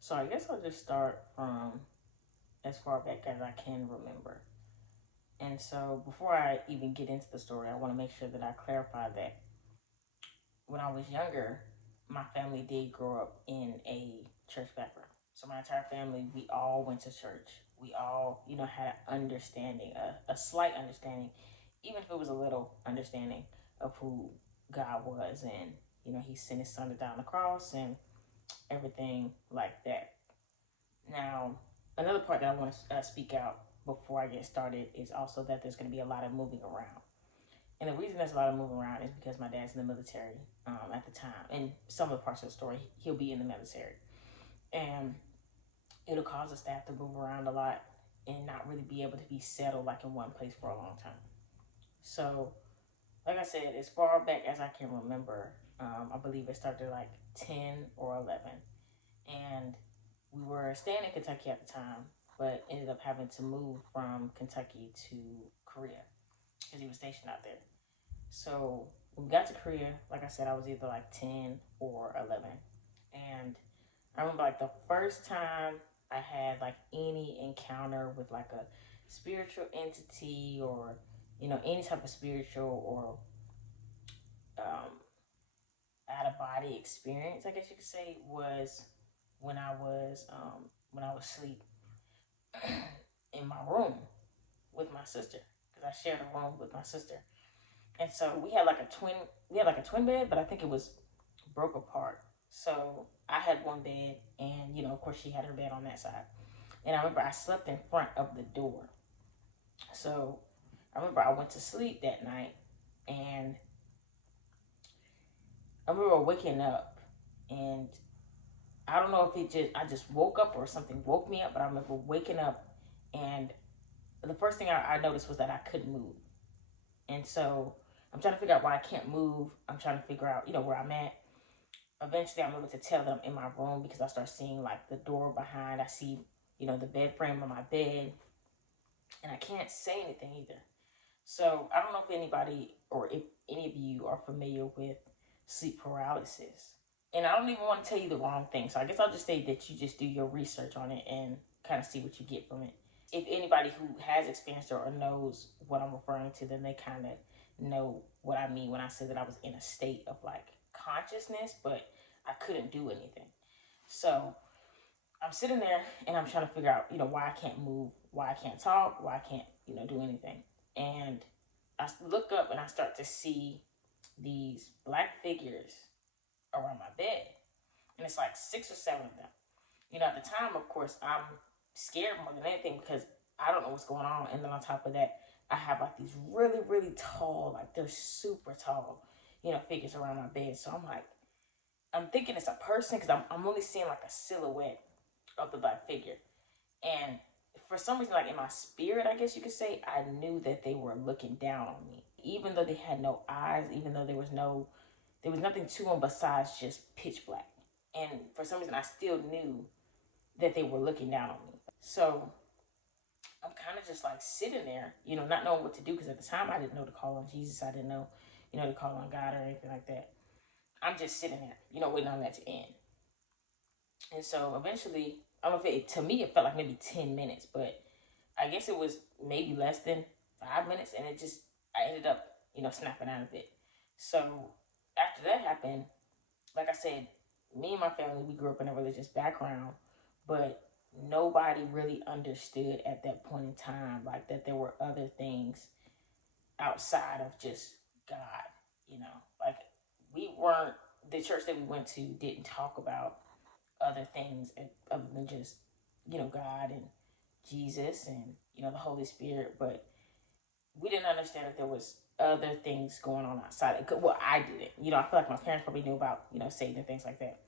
So I guess I'll just start from as far back as I can remember. And so before I even get into the story, I want to make sure that I clarify that when I was younger, my family did grow up in a church background. So my entire family, we all went to church. We all, had an understanding, a slight understanding, even if it was a little understanding of who God was, and He sent His Son to die on the cross and everything like that. Now, another part that I want to speak out before I get started is also that there's going to be a lot of moving around. And the reason there's a lot of moving around is because my dad's in the military at the time. And some of the parts of the story, he'll be in the military. And it'll cause the staff to move around a lot and not really be able to be settled like in one place for a long time. So, like I said, as far back as I can remember, I believe it started like 10 or 11. And we were staying in Kentucky at the time, but ended up having to move from Kentucky to Korea because he was stationed out there. So when we got to Korea, like I said, I was either like 10 or 11. And I remember like the first time I had like any encounter with like a spiritual entity or, any type of spiritual or um, out of body experience, I guess you could say, was when I was asleep in my room with my sister because I shared a room with my sister. And so we had like a twin bed, but I think it was broke apart. So I had one bed, and of course, she had her bed on that side. And I remember I slept in front of the door. So I remember I went to sleep that night, and I remember waking up, and I don't know if I just woke up or something woke me up, but I remember waking up, and the first thing I noticed was that I couldn't move. And so I'm trying to figure out why I can't move. I'm trying to figure out, where I'm at. Eventually, I'm able to tell that I'm in my room because I start seeing like the door behind. I see, the bed frame on my bed, and I can't say anything either. So I don't know if anybody or if any of you are familiar with sleep paralysis. And I don't even want to tell you the wrong thing. So I guess I'll just say that you just do your research on it and kind of see what you get from it. If anybody who has experienced it or knows what I'm referring to, then they kind of know what I mean when I say that I was in a state of like consciousness, but I couldn't do anything. So I'm sitting there and I'm trying to figure out, why I can't move, why I can't talk, why I can't, do anything. And I look up and I start to see these black figures around my bed. And it's like 6 or 7 of them. At the time, of course, I'm scared more than anything because I don't know what's going on. And then on top of that, I have like these really, really tall, like they're super tall, figures around my bed. So I'm like, I'm thinking it's a person because I'm only seeing like a silhouette of the black figure. And for some reason, like in my spirit, I guess you could say, I knew that they were looking down on me. Even though they had no eyes, even though there was nothing to them besides just pitch black. And for some reason, I still knew that they were looking down on me. So I'm kind of just like sitting there, not knowing what to do because at the time I didn't know to call on Jesus. I didn't know, to call on God or anything like that. I'm just sitting there, waiting on that to end. And so eventually, I don't know if to me it felt like maybe 10 minutes, but I guess it was maybe less than 5 minutes. And I ended up, snapping out of it. So after that happened, like I said, me and my family, we grew up in a religious background, but nobody really understood at that point in time, like that there were other things outside of just God, like we weren't, the church that we went to didn't talk about other things other than just, God and Jesus and, the Holy Spirit, but we didn't understand that there was other things going on outside. Well, I didn't. I feel like my parents probably knew about, Satan and things like that.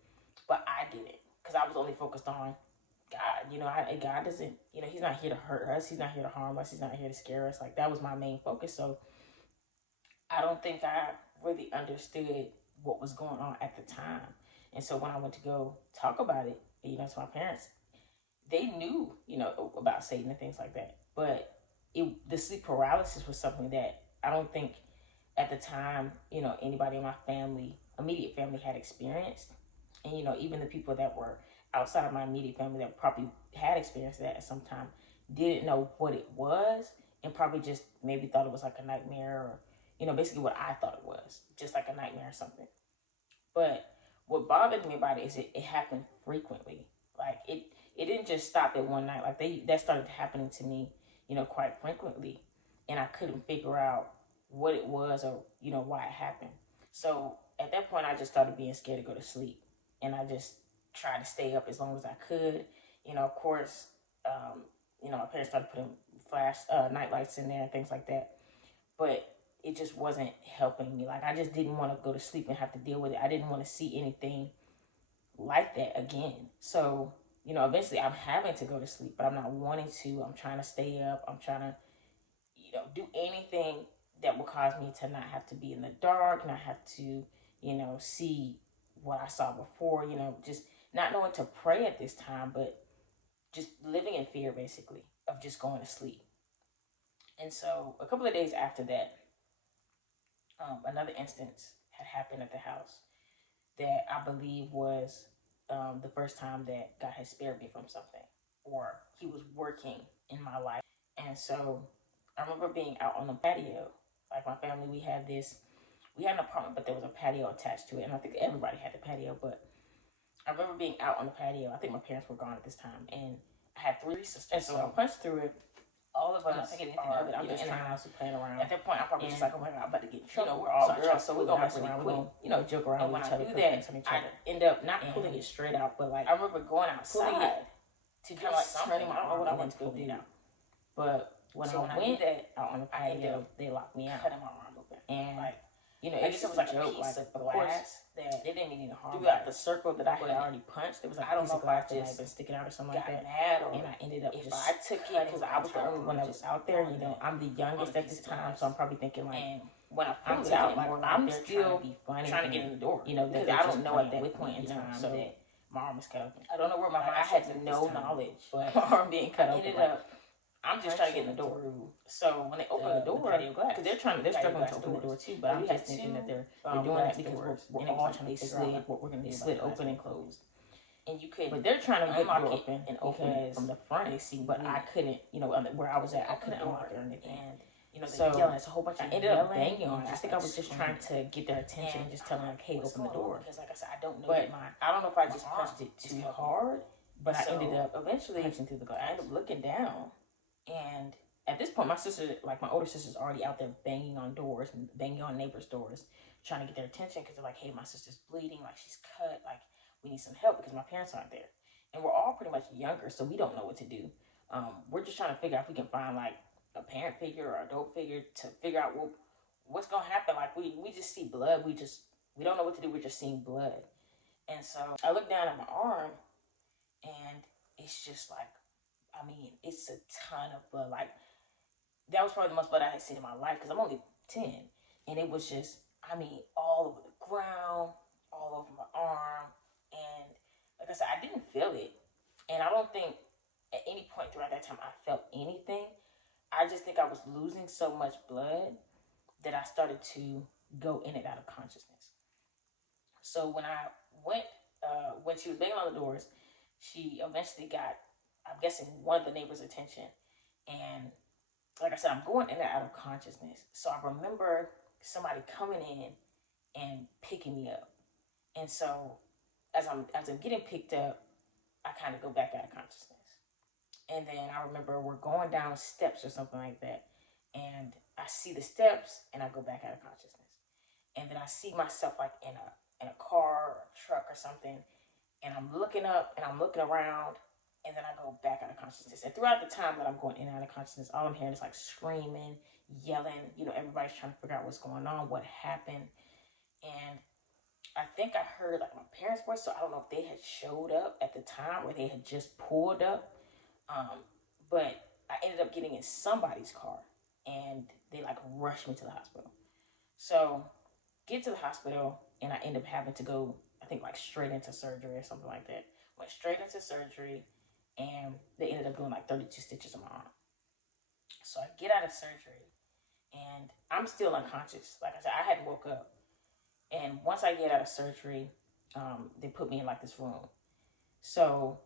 But I didn't because I was only focused on God. God doesn't, He's not here to hurt us. He's not here to harm us. He's not here to scare us. Like, that was my main focus. So I don't think I really understood what was going on at the time. And so when I went to go talk about it, to my parents, they knew, about Satan and things like that. But the sleep paralysis was something that I don't think at the time, anybody in my family, immediate family, had experienced. And, even the people that were outside of my immediate family that probably had experienced that at some time didn't know what it was, and probably just maybe thought it was like a nightmare, or basically what I thought it was, just like a nightmare or something. But what bothered me about it is it happened frequently. Like it didn't just stop at one night. Like that started happening to me, quite frequently, and I couldn't figure out what it was, or why it happened. So at that point, I just started being scared to go to sleep, and I just tried to stay up as long as I could. Of course, my parents started putting night lights in there and things like that, but it just wasn't helping me. Like, I just didn't want to go to sleep and have to deal with it. I didn't want to see anything like that again. So, eventually I'm having to go to sleep, but I'm not wanting to. I'm trying to stay up. I'm trying to, do anything that will cause me to not have to be in the dark, not have to, see what I saw before, just not knowing to pray at this time, but just living in fear, basically, of just going to sleep. And so a couple of days after that, another instance had happened at the house that I believe was the first time that God had spared me from something, or he was working in my life. And so I remember being out on the patio. Like, my family, we had an apartment, but there was a patio attached to it. And I think everybody had the patio, but I remember being out on the patio. I think my parents were gone at this time. And I had 3 sisters. And so I punched through it. All of us, I'm not thinking anything of it. I'm just trying to playing around. At that point, I'm probably just like, oh my God, I'm about to get in trouble. We're all girls, so we're going to mess around. We're going to joke around with each other. I end up not pulling it straight out, but like, I remember going outside to kind of like turning my arm. I don't know what I went to go do now. But when I went out on the patio, they locked me out. Cutting my arm open. And like, I guess it was like a piece of glass that they didn't mean to harm. Throughout the circle that I had already punched, there was like, I don't know if I just been sticking out or something like that. Mad, or and I ended up just I took it because I was the only one that was out there. I'm the youngest at this time, so I'm probably thinking like, and when I pulled it out, like, I'm still trying to get in the door. Because I don't know at that point in time that my arm was cut open. I don't know where my mind. I had no knowledge, but my arm being cut open. Ended up. I'm just trying to get in the door. So when they open the door, because they're struggling to open the door too, but I'm just thinking that they're doing that because we're all trying to figure out what we're going to do. It slid open and closed. And you could, but they're trying to get the door open and open it from the front. But I couldn't, where I was at, I couldn't unlock it or anything. And so yelling, it's a whole bunch of ended up banging on it. I think I was just trying to get their attention and just telling them, like, hey, open the door. Because like I said, I don't know. But I don't know if I just punched it too hard, but I ended up eventually punching through the glass. I ended up looking down. And at this point, my older sister's already out there banging on doors, banging on neighbors' doors, trying to get their attention because they're like, hey, my sister's bleeding, like she's cut, like we need some help because my parents aren't there. And we're all pretty much younger, so we don't know what to do. We're just trying to figure out if we can find like a parent figure or adult figure to figure out what's going to happen. Like we just see blood. We don't know what to do. We're just seeing blood. And so I look down at my arm and it's just like, I mean, it's a ton of blood. Like, that was probably the most blood I had seen in my life because I'm only 10. And it was just, I mean, all over the ground, all over my arm. And like I said, I didn't feel it. And I don't think at any point throughout that time I felt anything. I just think I was losing so much blood that I started to go in and out of consciousness. So when I went, when she was banging on the doors, she eventually got, I'm guessing, one of the neighbors' attention. And like I said, I'm going in and out of consciousness. So I remember somebody coming in and picking me up. And so as I'm getting picked up, I kind of go back out of consciousness. And then I remember we're going down steps or something like that. And I see the steps and I go back out of consciousness. And then I see myself like in a car or a truck or something. And I'm looking up and I'm looking around. And then I go back out of consciousness. And throughout the time that I'm going in and out of consciousness, all I'm hearing is like screaming, yelling. Everybody's trying to figure out what's going on, what happened. And I think I heard like my parents' voice. So I don't know if they had showed up at the time or they had just pulled up. But I ended up getting in somebody's car and they like rushed me to the hospital. So get to the hospital and I end up having to go, I think like straight into surgery or something like that. Went straight into surgery. And they ended up doing like 32 stitches on my arm. So I get out of surgery and I'm still unconscious. Like I said, I hadn't woke up. And once I get out of surgery, they put me in like this room. So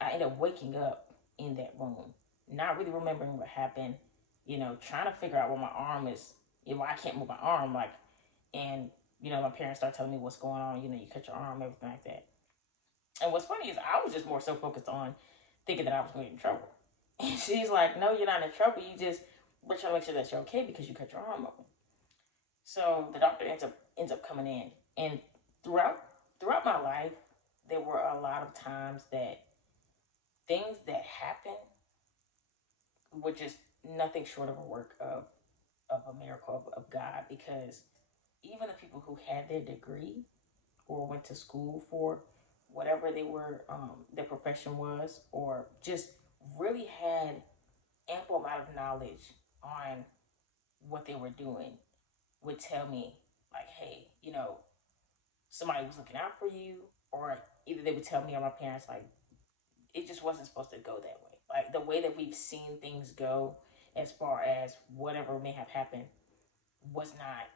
I ended up waking up in that room, not really remembering what happened, trying to figure out where my arm is, why I can't move my arm, like, and, my parents start telling me what's going on, you cut your arm, everything like that. And what's funny is I was just more so focused on thinking that I was going to get in trouble. And she's like, no, you're not in trouble. We're trying to make sure that you're okay because you cut your arm open. So the doctor ends up coming in. And throughout my life, there were a lot of times that things that happened were just nothing short of a work of a miracle of God, because even the people who had their degree or went to school for whatever their profession was, or just really had ample amount of knowledge on what they were doing, would tell me, like, hey, somebody was looking out for you, or either they would tell me or my parents, like, it just wasn't supposed to go that way. Like, the way that we've seen things go, as far as whatever may have happened, was not,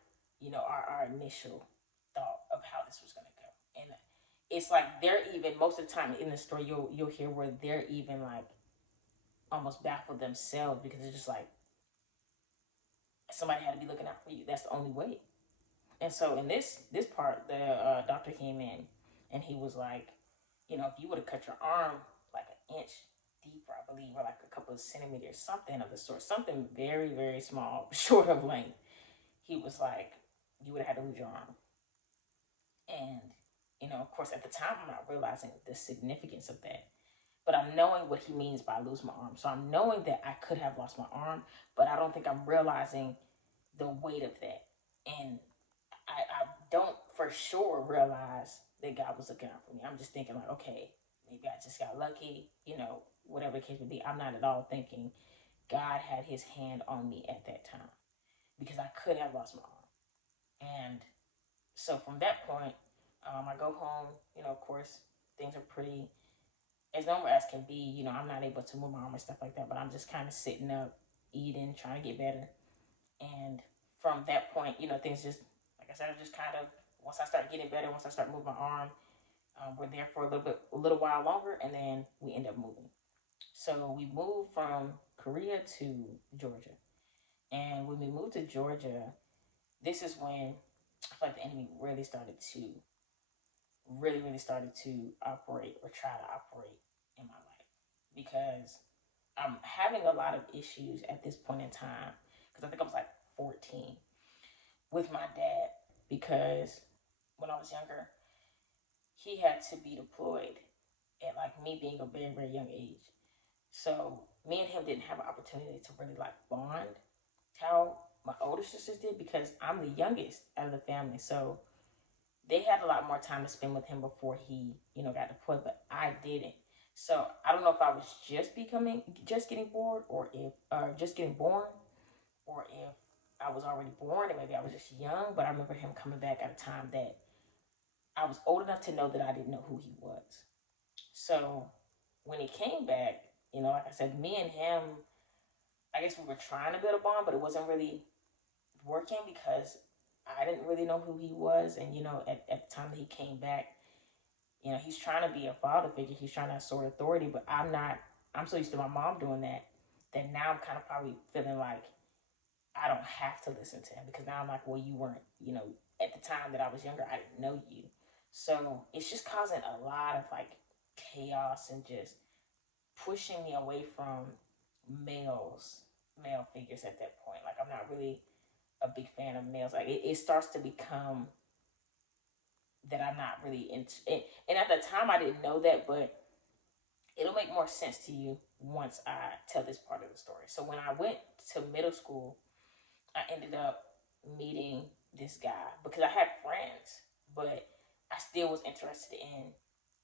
our initial thought of how this was going to go. And it's like they're even, most of the time in the story, you'll hear where they're even like almost baffled themselves, because it's just like somebody had to be looking out for you. That's the only way. And so in this part, the doctor came in and he was like, if you would have cut your arm like an inch deeper, I believe, or like a couple of centimeters, something of the sort, something very, very small, short of length, he was like, you would have had to lose your arm. And, of course, at the time, I'm not realizing the significance of that. But I'm knowing what he means by lose my arm. So I'm knowing that I could have lost my arm, but I don't think I'm realizing the weight of that. And I don't for sure realize that God was looking out for me. I'm just thinking like, okay, maybe I just got lucky, whatever the case may be. I'm not at all thinking God had his hand on me at that time, because I could have lost my arm. And so from that point, I go home, of course, things are pretty as normal as can be. I'm not able to move my arm and stuff like that, but I'm just kind of sitting up, eating, trying to get better. And from that point, things just, like I said, I just kind of, once I start getting better, once I start moving my arm, we're there for a little while longer, and then we end up moving. So we moved from Korea to Georgia. And when we moved to Georgia, this is when I feel like the enemy really started to operate, or try to operate in my life, because I'm having a lot of issues at this point in time, because I think I was like 14, with my dad, because when I was younger, he had to be deployed at like me being a very, very young age. So me and him didn't have an opportunity to really like bond how my older sisters did, because I'm the youngest out of the family. So they had a lot more time to spend with him before he, got deployed, but I didn't. So I don't know if I was just getting bored, or just getting born, or if I was already born and maybe I was just young. But I remember him coming back at a time that I was old enough to know that I didn't know who he was. So when he came back, like I said, me and him, I guess we were trying to build a bond, but it wasn't really working, because I didn't really know who he was. And, at the time that he came back, he's trying to be a father figure. He's trying to assert authority, but I'm not. I'm so used to my mom doing that now I'm kind of probably feeling like I don't have to listen to him, because now I'm like, well, you weren't, at the time that I was younger, I didn't know you. So it's just causing a lot of like chaos, and just pushing me away from male figures at that point. Like, I'm not really a big fan of males. Like, it starts to become that I'm not really into it. And at the time I didn't know that, but it'll make more sense to you once I tell this part of the story. So when I went to middle school, I ended up meeting this guy, because I had friends, but I still was interested in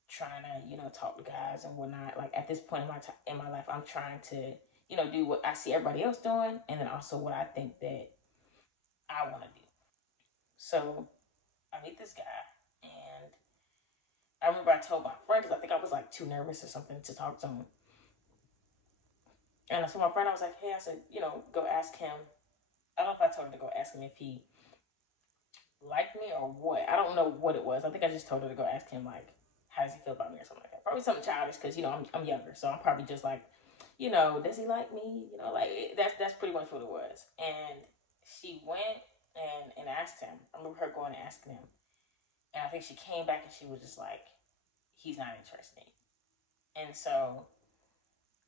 trying to, talk to guys and whatnot. Like, at this point in my life, I'm trying to, do what I see everybody else doing, and then also what I think that I want to do. So I meet this guy, and I remember I told my friend, because I think I was like too nervous or something to talk to him. And I told my friend, I was like, hey, I said, go ask him. I don't know if I told her to go ask him if he liked me or what. I don't know what it was. I think I just told her to go ask him, like, how does he feel about me or something like that. Probably something childish because, you know, I'm younger. So I'm probably just like, you know, does he like me? You know, like that's pretty much what it was. And she went and asked him. I remember her going and asking him. And I think she came back and she was just like, he's not interested in you. And so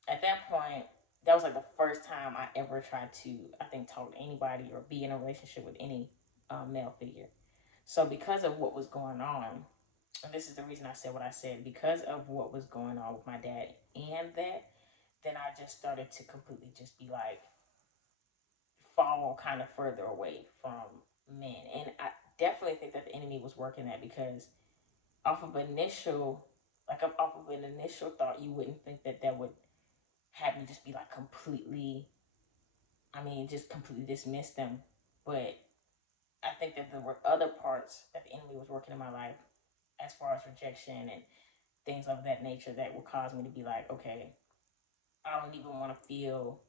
at that point, that was like the first time I ever tried to, I think, talk to anybody or be in a relationship with any male figure. So because of what was going on, and this is the reason I said what I said, because of what was going on with my dad and that, then I just started to completely just be like, fall kind of further away from men. And I definitely think that the enemy was working that because off of initial, like off of an initial thought, you wouldn't think that that would have me just be like completely, I mean, just completely dismiss them. But I think that there were other parts that the enemy was working in my life as far as rejection and things of that nature that would cause me to be like, okay, I don't even want to feel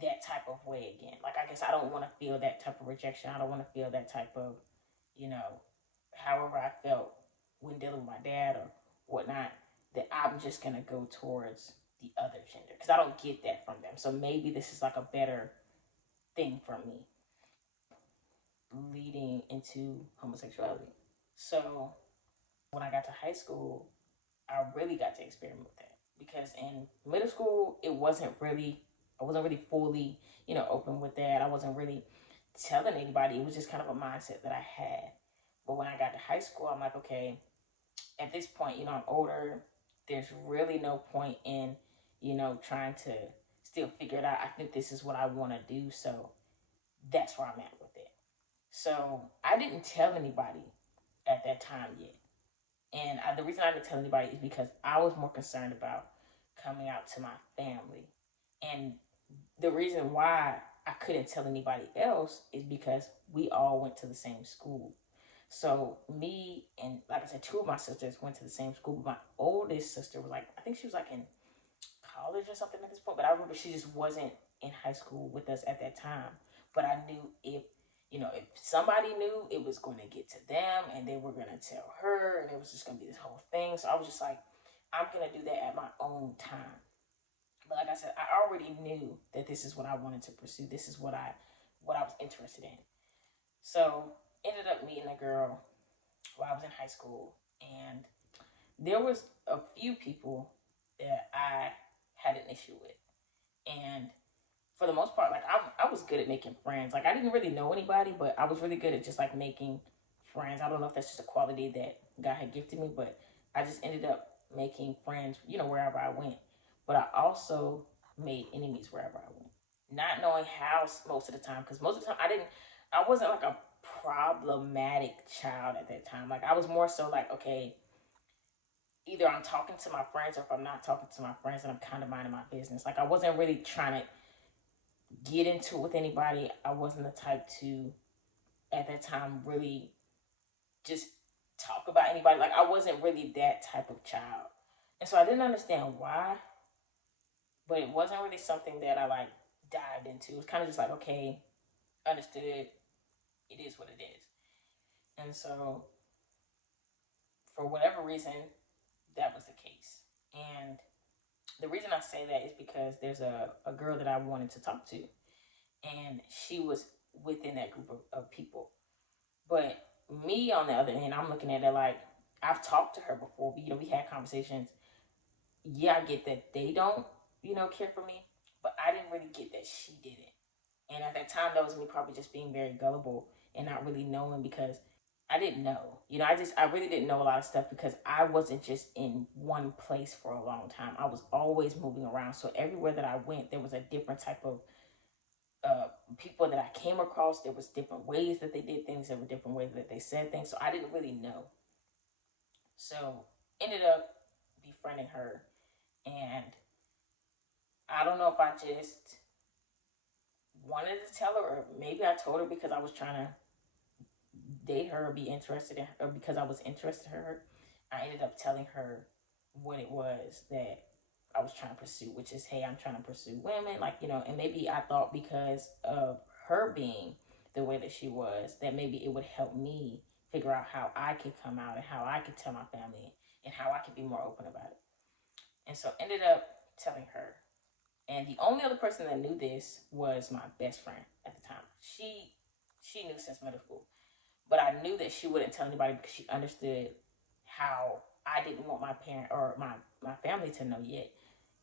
that type of way again. Like, I guess I don't want to feel that type of rejection. I don't want to feel that type of, you know, however I felt when dealing with my dad or whatnot, that I'm just going to go towards the other gender because I don't get that from them. So maybe this is like a better thing for me leading into homosexuality. So when I got to high school, I really got to experiment with that because in middle school, I wasn't really fully, you know, open with that. I wasn't really telling anybody. It was just kind of a mindset that I had. But when I got to high school, I'm like, okay, at this point, you know, I'm older. There's really no point in, you know, trying to still figure it out. I think this is what I want to do. So that's where I'm at with it. So I didn't tell anybody at that time yet. And the reason I didn't tell anybody is because I was more concerned about coming out to my family. And the reason why I couldn't tell anybody else is because we all went to the same school. So me and, like I said, two of my sisters went to the same school. But my oldest sister was like, I think she was like in college or something at this point. But I remember she just wasn't in high school with us at that time. But I knew if, you know, if somebody knew, it was going to get to them and they were going to tell her and it was just going to be this whole thing. So I was just like, I'm going to do that at my own time. But like I said, I already knew that this is what I wanted to pursue. This is what I was interested in. So ended up meeting a girl while I was in high school, and there was a few people that I had an issue with, and for the most part, like I was good at making friends. Like I didn't really know anybody, but I was really good at just like making friends. I don't know if that's just a quality that God had gifted me, but I just ended up making friends, you know, wherever I went. But I also made enemies wherever I went. Not knowing how most of the time, because most of the time I wasn't like a problematic child at that time. Like I was more so like, okay, either I'm talking to my friends or if I'm not talking to my friends, then I'm kind of minding my business. Like I wasn't really trying to get into it with anybody. I wasn't the type to, at that time, really just talk about anybody. Like I wasn't really that type of child. And so I didn't understand why, but it wasn't really something that I like dived into. It was kind of just like, okay, understood. It is what it is. And so for whatever reason, that was the case. And the reason I say that is because there's a girl that I wanted to talk to, and she was within that group of people. But me, on the other hand, I'm looking at it like, I've talked to her before. You know, we had conversations. Yeah, I get that they don't, you know, care for me, but I didn't really get that she didn't. And at that time, that was me probably just being very gullible and not really knowing because I didn't know. You know, I really didn't know a lot of stuff because I wasn't just in one place for a long time. I was always moving around. So everywhere that I went, there was a different type of people that I came across. There was different ways that they did things. There were different ways that they said things. So I didn't really know. So ended up befriending her, and I don't know if I just wanted to tell her, or maybe I told her because I was trying to date her or be interested in her, or because I was interested in her. I ended up telling her what it was that I was trying to pursue, which is, hey, I'm trying to pursue women, like, you know, and maybe I thought because of her being the way that she was, that maybe it would help me figure out how I could come out and how I could tell my family and how I could be more open about it. And so ended up telling her. And the only other person that knew this was my best friend at the time. She knew since middle school. But I knew that she wouldn't tell anybody because she understood how I didn't want my parent or my family to know yet.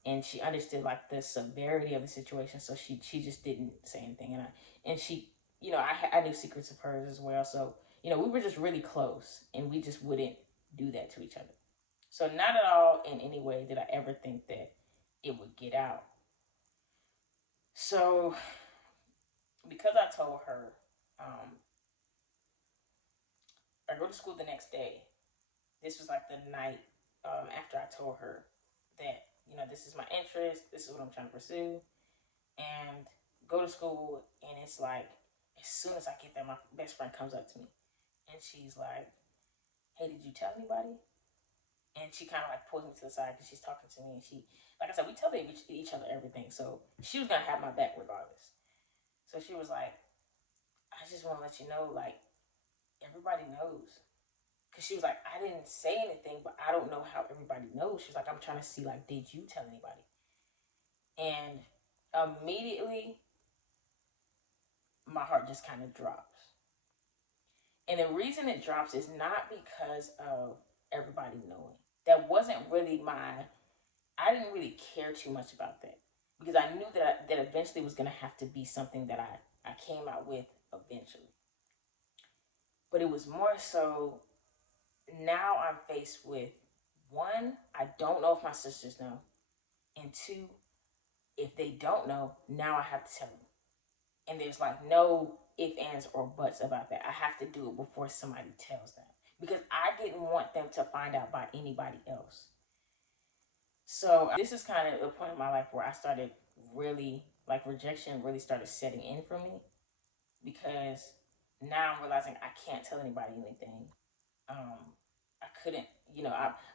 And she understood like the severity of the situation, so she just didn't say anything. And she, I knew secrets of hers as well. So we were just really close, and we just wouldn't do that to each other. So not at all in any way did I ever think that it would get out. So because I told her, I go to school the next day. This was like the night after I told her that this is my interest, this is what I'm trying to pursue, and go to school. And it's like as soon as I get there, my best friend comes up to me, and she's like, "Hey, did you tell anybody?" And she kind of like pulls me to the side because she's talking to me, and she, like I said, we tell each other everything, so she was gonna have my back regardless. So she was like, "I just want to let you know, like, everybody knows." Because she was like, "I didn't say anything, but I don't know how everybody knows." She was like, "I'm trying to see, like, did you tell anybody?" And immediately, my heart just kind of drops. And the reason it drops is not because of everybody knowing. That wasn't really I didn't really care too much about that. Because I knew that eventually was going to have to be something that I came out with eventually. But it was more so, now I'm faced with, one, I don't know if my sisters know. And two, if they don't know, now I have to tell them. And there's like no if, ands, or buts about that. I have to do it before somebody tells them. Because I didn't want them to find out by anybody else. So this is kind of the point in my life where I started really, like, rejection really started setting in for me. Because now I'm realizing I can't tell anybody anything. I couldn't,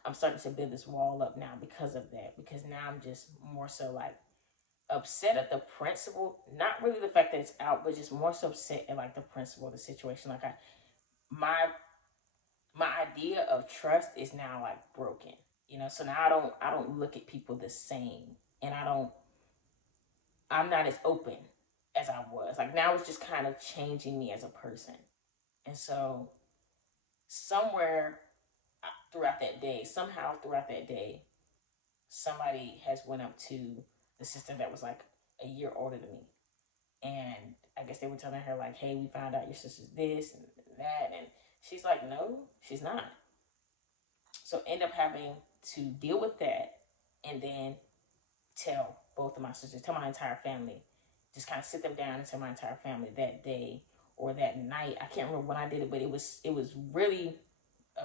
I'm starting to build this wall up now because of that. Because now I'm just more so like upset at the principle, not really the fact that it's out, but just more so upset at like the principle of the situation. Like my idea of trust is now like broken, so now I don't look at people the same, and I'm not as open as I was. Like now it's just kind of changing me as a person. And so somewhere somehow throughout that day, somebody has went up to the sister that was like a year older than me. And I guess they were telling her like, "Hey, we found out your sister's this and that." And she's like, "No, she's not." So end up having to deal with that, and then tell both of my sisters, tell my entire family, just kind of sit them down and tell my entire family that day or that night. I can't remember when I did it, but it was really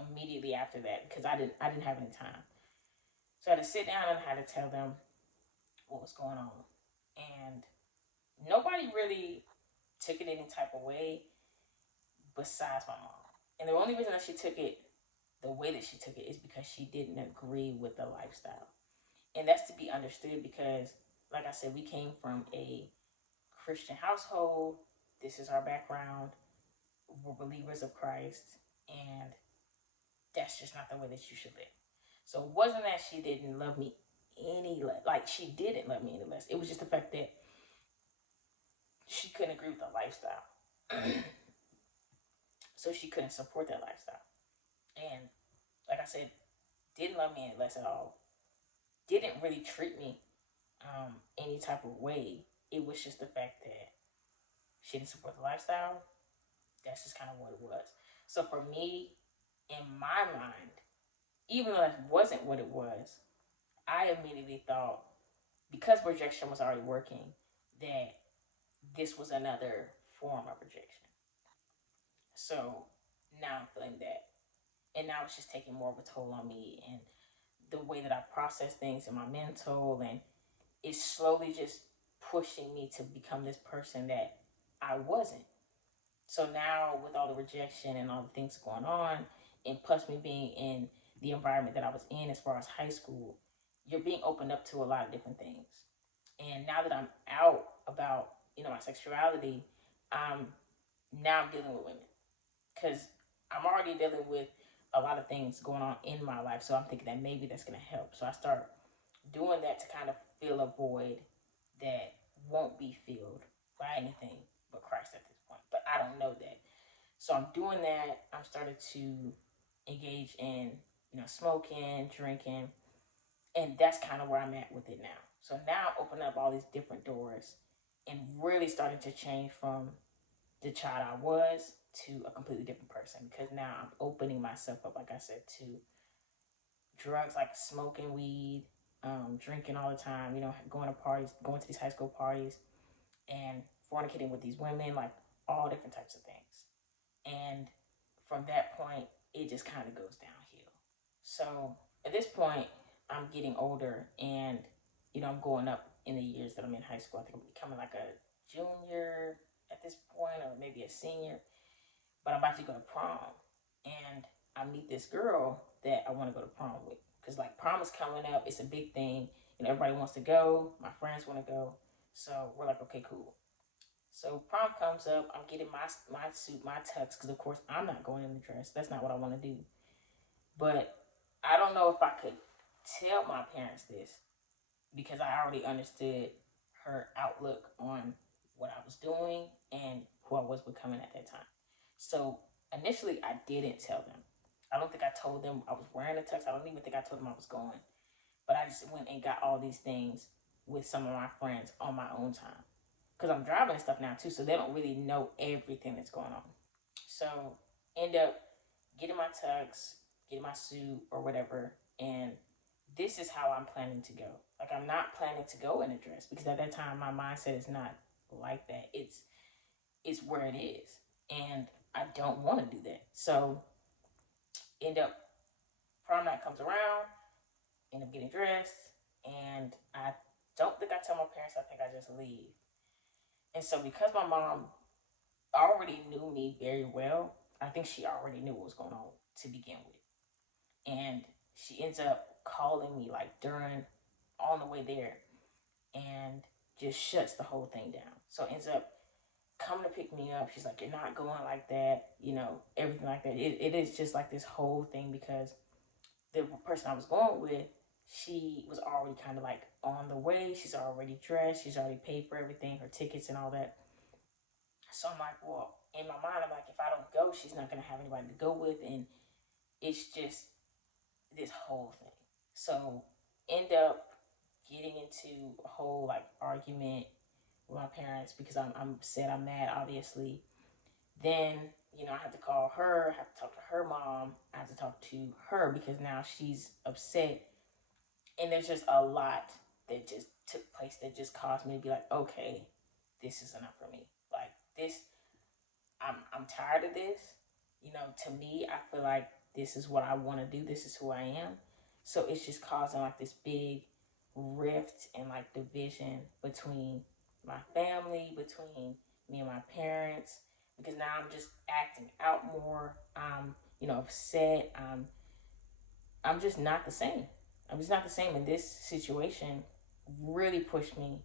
immediately after that, because I didn't have any time. So I had to sit down and I had to tell them what was going on. And nobody really took it any type of way besides my mom. And the only reason that she took it the way that she took it is because she didn't agree with the lifestyle. And that's to be understood because, like I said, we came from a Christian household. This is our background. We're believers of Christ. And that's just not the way that you should live. So it wasn't that she didn't love me any less. Like, she didn't love me any less. It was just the fact that she couldn't agree with the lifestyle. So she couldn't support that lifestyle. And like I said, didn't love me any less at all. Didn't really treat me any type of way. It was just the fact that she didn't support the lifestyle. That's just kind of what it was. So for me, in my mind, even though that wasn't what it was, I immediately thought, because rejection was already working, that this was another form of rejection. So now I'm feeling that. And now it's just taking more of a toll on me and the way that I process things in my mental. And it's slowly just pushing me to become this person that I wasn't. So now with all the rejection and all the things going on, and plus me being in the environment that I was in as far as high school, you're being opened up to a lot of different things. And now that I'm out about, my sexuality, now I'm dealing with women. Because I'm already dealing with a lot of things going on in my life. So I'm thinking that maybe that's going to help. So I start doing that to kind of fill a void that won't be filled by anything but Christ at this point. But I don't know that. So I'm doing that. I'm starting to engage in, smoking, drinking, and that's kind of where I'm at with it now. So now I'm opening up all these different doors and really starting to change from the child I was to a completely different person, because now I'm opening myself up, like I said, to drugs like smoking weed, drinking all the time, going to parties, going to these high school parties, and fornicating with these women, like all different types of things. And from that point, it just kind of goes downhill. So at this point, I'm getting older, and I'm going up in the years that I'm in high school. I think I'm becoming like a junior at this point, or maybe a senior. But I'm about to go to prom, and I meet this girl that I want to go to prom with, because like prom is coming up. It's a big thing. Everybody wants to go. My friends want to go. So we're like, okay, cool. So prom comes up. I'm getting my suit, my tux, because of course I'm not going in the dress. That's not what I want to do. But I don't know if I could tell my parents this, because I already understood her outlook on what I was doing and who I was becoming at that time. So initially, I didn't tell them. I don't think I told them I was wearing a tux. I don't even think I told them I was going. But I just went and got all these things with some of my friends on my own time, because I'm driving and stuff now too, so they don't really know everything that's going on. So end up getting my tux, getting my suit or whatever, and this is how I'm planning to go. Like, I'm not planning to go in a dress, because at that time my mindset is not like that. It's where it is, and I don't want to do that. So end up prom night comes around, end up getting dressed, and I don't think I tell my parents. I think I just leave. And so because my mom already knew me very well, I think she already knew what was going on to begin with. And she ends up calling me like during on the way there, and just shuts the whole thing down. So ends up coming to pick me up. She's like, "You're not going like that," everything like that. It is just like this whole thing, because the person I was going with, she was already kind of like on the way. She's already dressed. She's already paid for everything, her tickets and all that. So I'm like, well, in my mind, I'm like, if I don't go, she's not going to have anybody to go with. And it's just this whole thing. So end up getting into a whole like argument with my parents, because I'm upset, I'm mad, obviously. Then, I have to call her, I have to talk to her mom, I have to talk to her, because now she's upset. And there's just a lot that just took place that just caused me to be like, okay, this is enough for me. Like this, I'm tired of this. To me, I feel like this is what I want to do. This is who I am. So it's just causing like this big rift and like division between my family, between me and my parents, because now I'm just acting out more. I'm, upset. I'm just not the same. I'm just not the same. And this situation really pushed me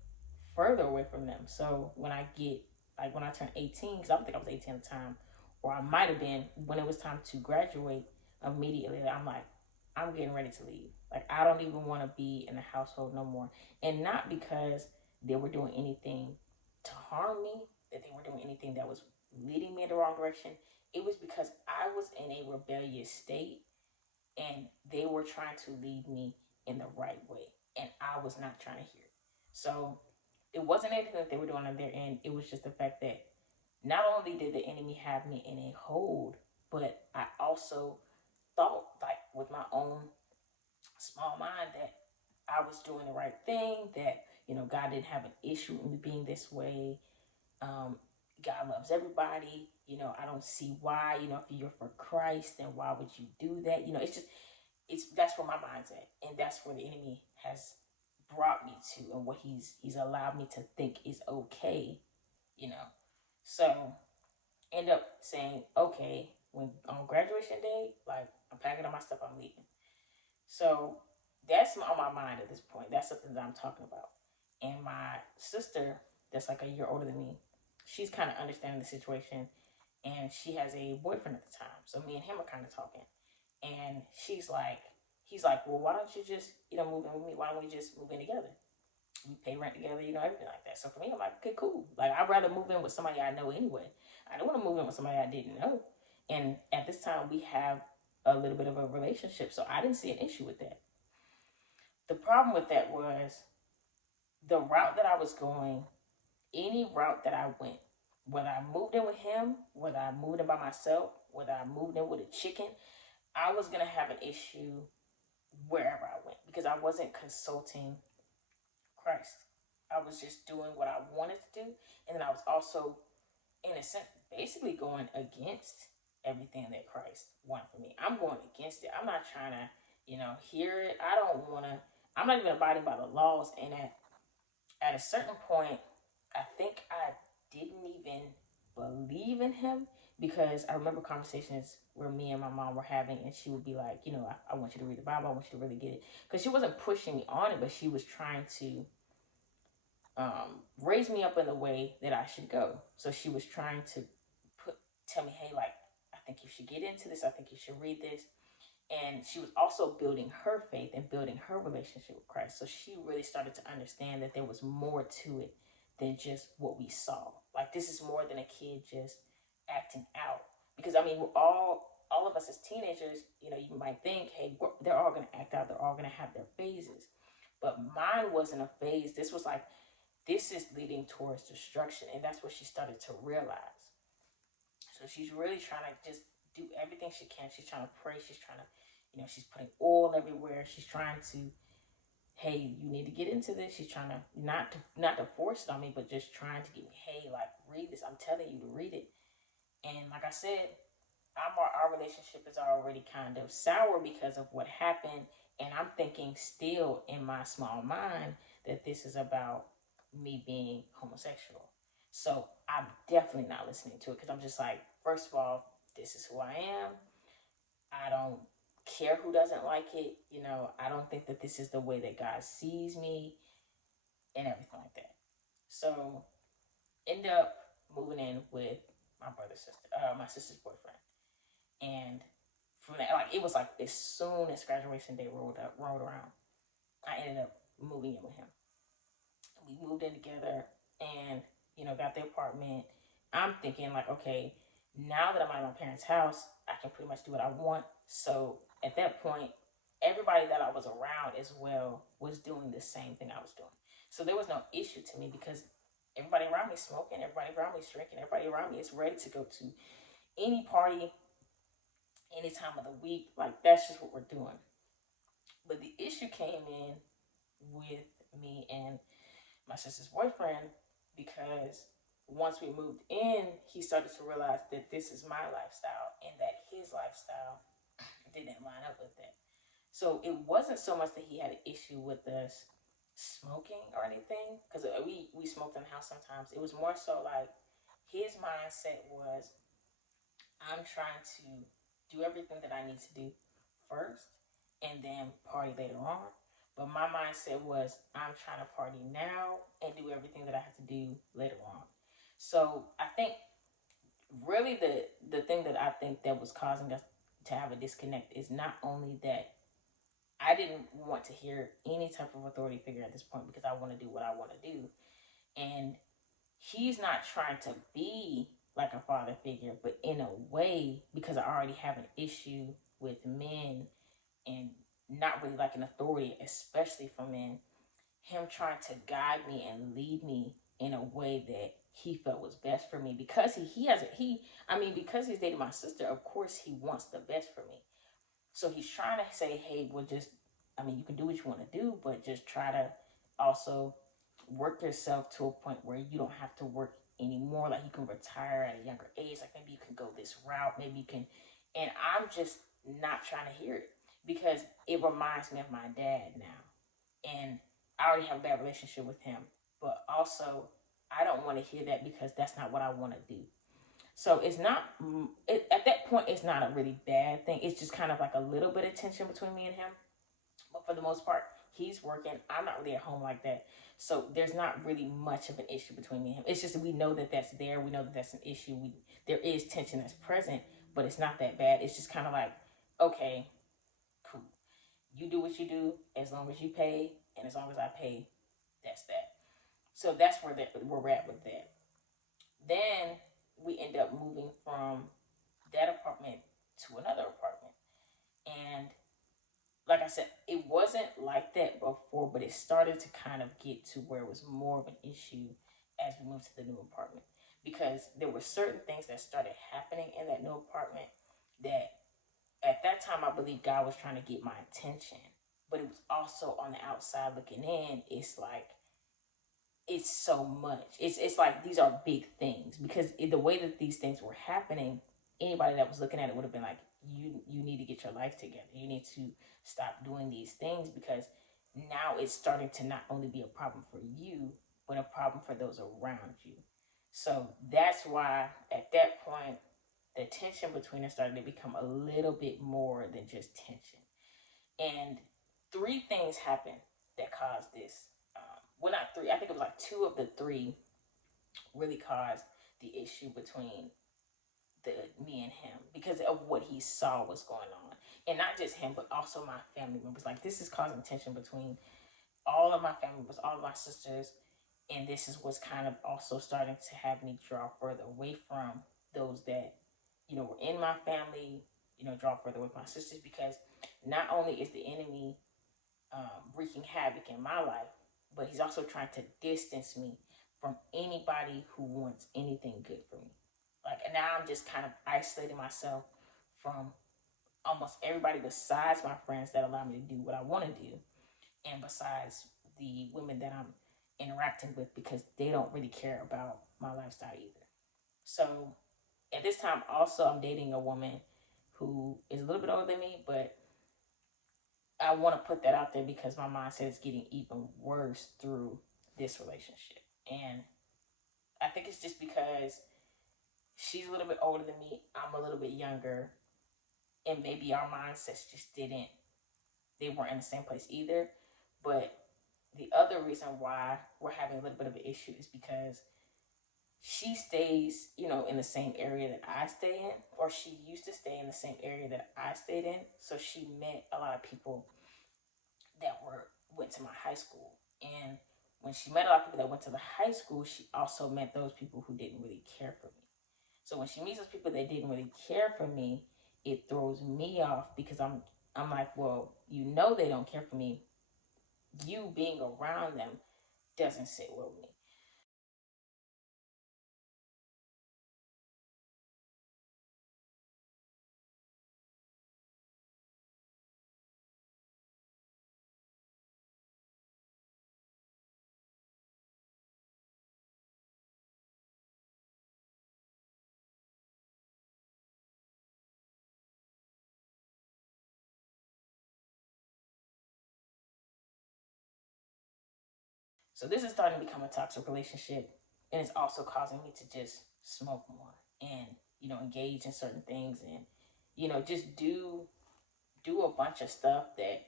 further away from them. So when I turned 18, because I don't think I was 18 at the time, or I might have been, when it was time to graduate, immediately, I'm like, I'm getting ready to leave. Like, I don't even want to be in the household no more. And not because they were doing anything to harm me, that they were doing anything that was leading me in the wrong direction. It was because I was in a rebellious state, and they were trying to lead me in the right way, and I was not trying to hear it. So it wasn't anything that they were doing on their end. It was just the fact that not only did the enemy have me in a hold, but I also thought, like, with my own small mind, that I was doing the right thing, that God didn't have an issue with me being this way. um, God loves everybody. I don't see why. If you're for Christ, then why would you do that? It's that's where my mind's at, and that's where the enemy has brought me to, and what he's allowed me to think is okay. you know so end up saying, okay, when on graduation day, like, I'm packing up my stuff, I'm leaving. So that's on my mind at this point. That's something that I'm talking about. And my sister, that's like a year older than me, she's kind of understanding the situation, and she has a boyfriend at the time. So me and him are kind of talking, and he's like, well, why don't you just, move in with me? Why don't we just move in together? We pay rent together, everything like that. So for me, I'm like, okay, cool. Like, I'd rather move in with somebody I know anyway. I don't want to move in with somebody I didn't know. And at this time, we have a little bit of a relationship, so I didn't see an issue with that. The problem with that was the route that I was going, any route that I went, whether I moved in with him, whether I moved in by myself, whether I moved in with a chicken, I was going to have an issue wherever I went because I wasn't consulting Christ. I was just doing what I wanted to do. And then I was also, in a sense, basically going against everything that Christ wanted for me. I'm going against it. I'm not trying to, hear it. I don't want to, I'm not even abiding by the laws. And at a certain point, I think I didn't even believe in him because I remember conversations where me and my mom were having, and she would be like, I want you to read the Bible. I want you to really get it. Because she wasn't pushing me on it, but she was trying to raise me up in the way that I should go. So she was trying to tell me, hey, like, I think you should get into this. I think you should read this. And she was also building her faith and building her relationship with Christ. So she really started to understand that there was more to it than just what we saw. Like, this is more than a kid just acting out. Because, I mean, we're all of us as teenagers, you might think, hey, they're all going to act out. They're all going to have their phases. But mine wasn't a phase. This was like, this is leading towards destruction. And that's what she started to realize. So she's really trying to just do everything she can. She's trying to pray. She's trying to, she's putting oil everywhere. She's trying to, hey, you need to get into this. She's trying to not to force it on me, but just trying to get me, hey, like, read this. I'm telling you to read it. And like I said, our relationship is already kind of sour because of what happened. And I'm thinking still in my small mind that this is about me being homosexual. So I'm definitely not listening to it because I'm just like, first of all, this is who I am. I don't care who doesn't like it. I don't think that this is the way that God sees me and everything like that. So end up moving in with my sister's boyfriend. And from that, like, it was like as soon as graduation day rolled around, I ended up moving in with him. We moved in together and, got the apartment. I'm thinking like, okay, now that I'm out of my parents' house, I can pretty much do what I want. So at that point, everybody that I was around as well was doing the same thing I was doing. So there was no issue to me because everybody around me is smoking, everybody around me is drinking, everybody around me is ready to go to any party, any time of the week. Like, that's just what we're doing. But the issue came in with me and my sister's boyfriend because once we moved in, he started to realize that this is my lifestyle and that his lifestyle didn't line up with that. So it wasn't so much that he had an issue with us smoking or anything, because we smoked in the house sometimes. It was more so like his mindset was, I'm trying to do everything that I need to do first and then party later on. But my mindset was, I'm trying to party now and do everything that I have to do later on. So I think really the thing that I think that was causing us to have a disconnect is not only that I didn't want to hear any type of authority figure at this point because I want to do what I want to do. And he's not trying to be like a father figure, but in a way, because I already have an issue with men and not really like an authority, especially for men, him trying to guide me and lead me in a way that he felt was best for me. Because because he's dating my sister, of course he wants the best for me. So he's trying to say, hey, you can do what you want to do, but just try to also work yourself to a point where you don't have to work anymore. Like, you can retire at a younger age. Like, maybe you can go this route. Maybe you can. And I'm just not trying to hear it because it reminds me of my dad now. And I already have a bad relationship with him. But also, I don't want to hear that because that's not what I want to do. So it's not, at that point, it's not a really bad thing. It's just kind of like a little bit of tension between me and him. But for the most part, He's working. I'm not really at home like that. So there's not really much of an issue between me and him. It's just that we know that that's there. We know that that's an issue. There is tension that's present, but it's not that bad. It's just kind of like, okay, cool. You do what you do as long as you pay, and as long as I pay, that's that. So that's where we're at with that. Then we end up moving from that apartment to another apartment. And like I said, it wasn't like that before, but it started to kind of get to where it was more of an issue as we moved to the new apartment. Because there were certain things that started happening in that new apartment that at that time I believe God was trying to get my attention. But it was also on the outside looking in, it's like it's so much. It's like these are big things because the way that these things were happening, anybody that was looking at it would have been like, you need to get your life together. You need to stop doing these things because now it's starting to not only be a problem for you, but a problem for those around you. So that's why at that point, the tension between us started to become a little bit more than just tension. And three things happened that caused this. Well, not three. I think it was like two of the three really caused the issue between the me and him because of what he saw was going on, and not just him, but also my family members. Like this is causing tension between all of my family members, all of my sisters, and this is what's kind of also starting to have me draw further away from those that were in my family. Draw further with my sisters because not only is the enemy wreaking havoc in my life, but he's also trying to distance me from anybody who wants anything good for me. Like now I'm just kind of isolating myself from almost everybody besides my friends that allow me to do what I want to do, and besides the women that I'm interacting with because they don't really care about my lifestyle either. So at this time, also, I'm dating a woman who is a little bit older than me, but I want to put that out there because my mindset is getting even worse through this relationship. And I think it's just because she's a little bit older than me, I'm a little bit younger, and maybe our mindsets just they weren't in the same place either. But the other reason why we're having a little bit of an issue is because she stays, in the same area that I stay in, or she used to stay in the same area that I stayed in. So she met a lot of people that went to my high school. And when she met a lot of people that went to the high school, she also met those people who didn't really care for me. So when she meets those people that didn't really care for me, it throws me off because I'm like, well, they don't care for me. You being around them doesn't sit well with me. So this is starting to become a toxic relationship, and it's also causing me to just smoke more and engage in certain things and just do a bunch of stuff that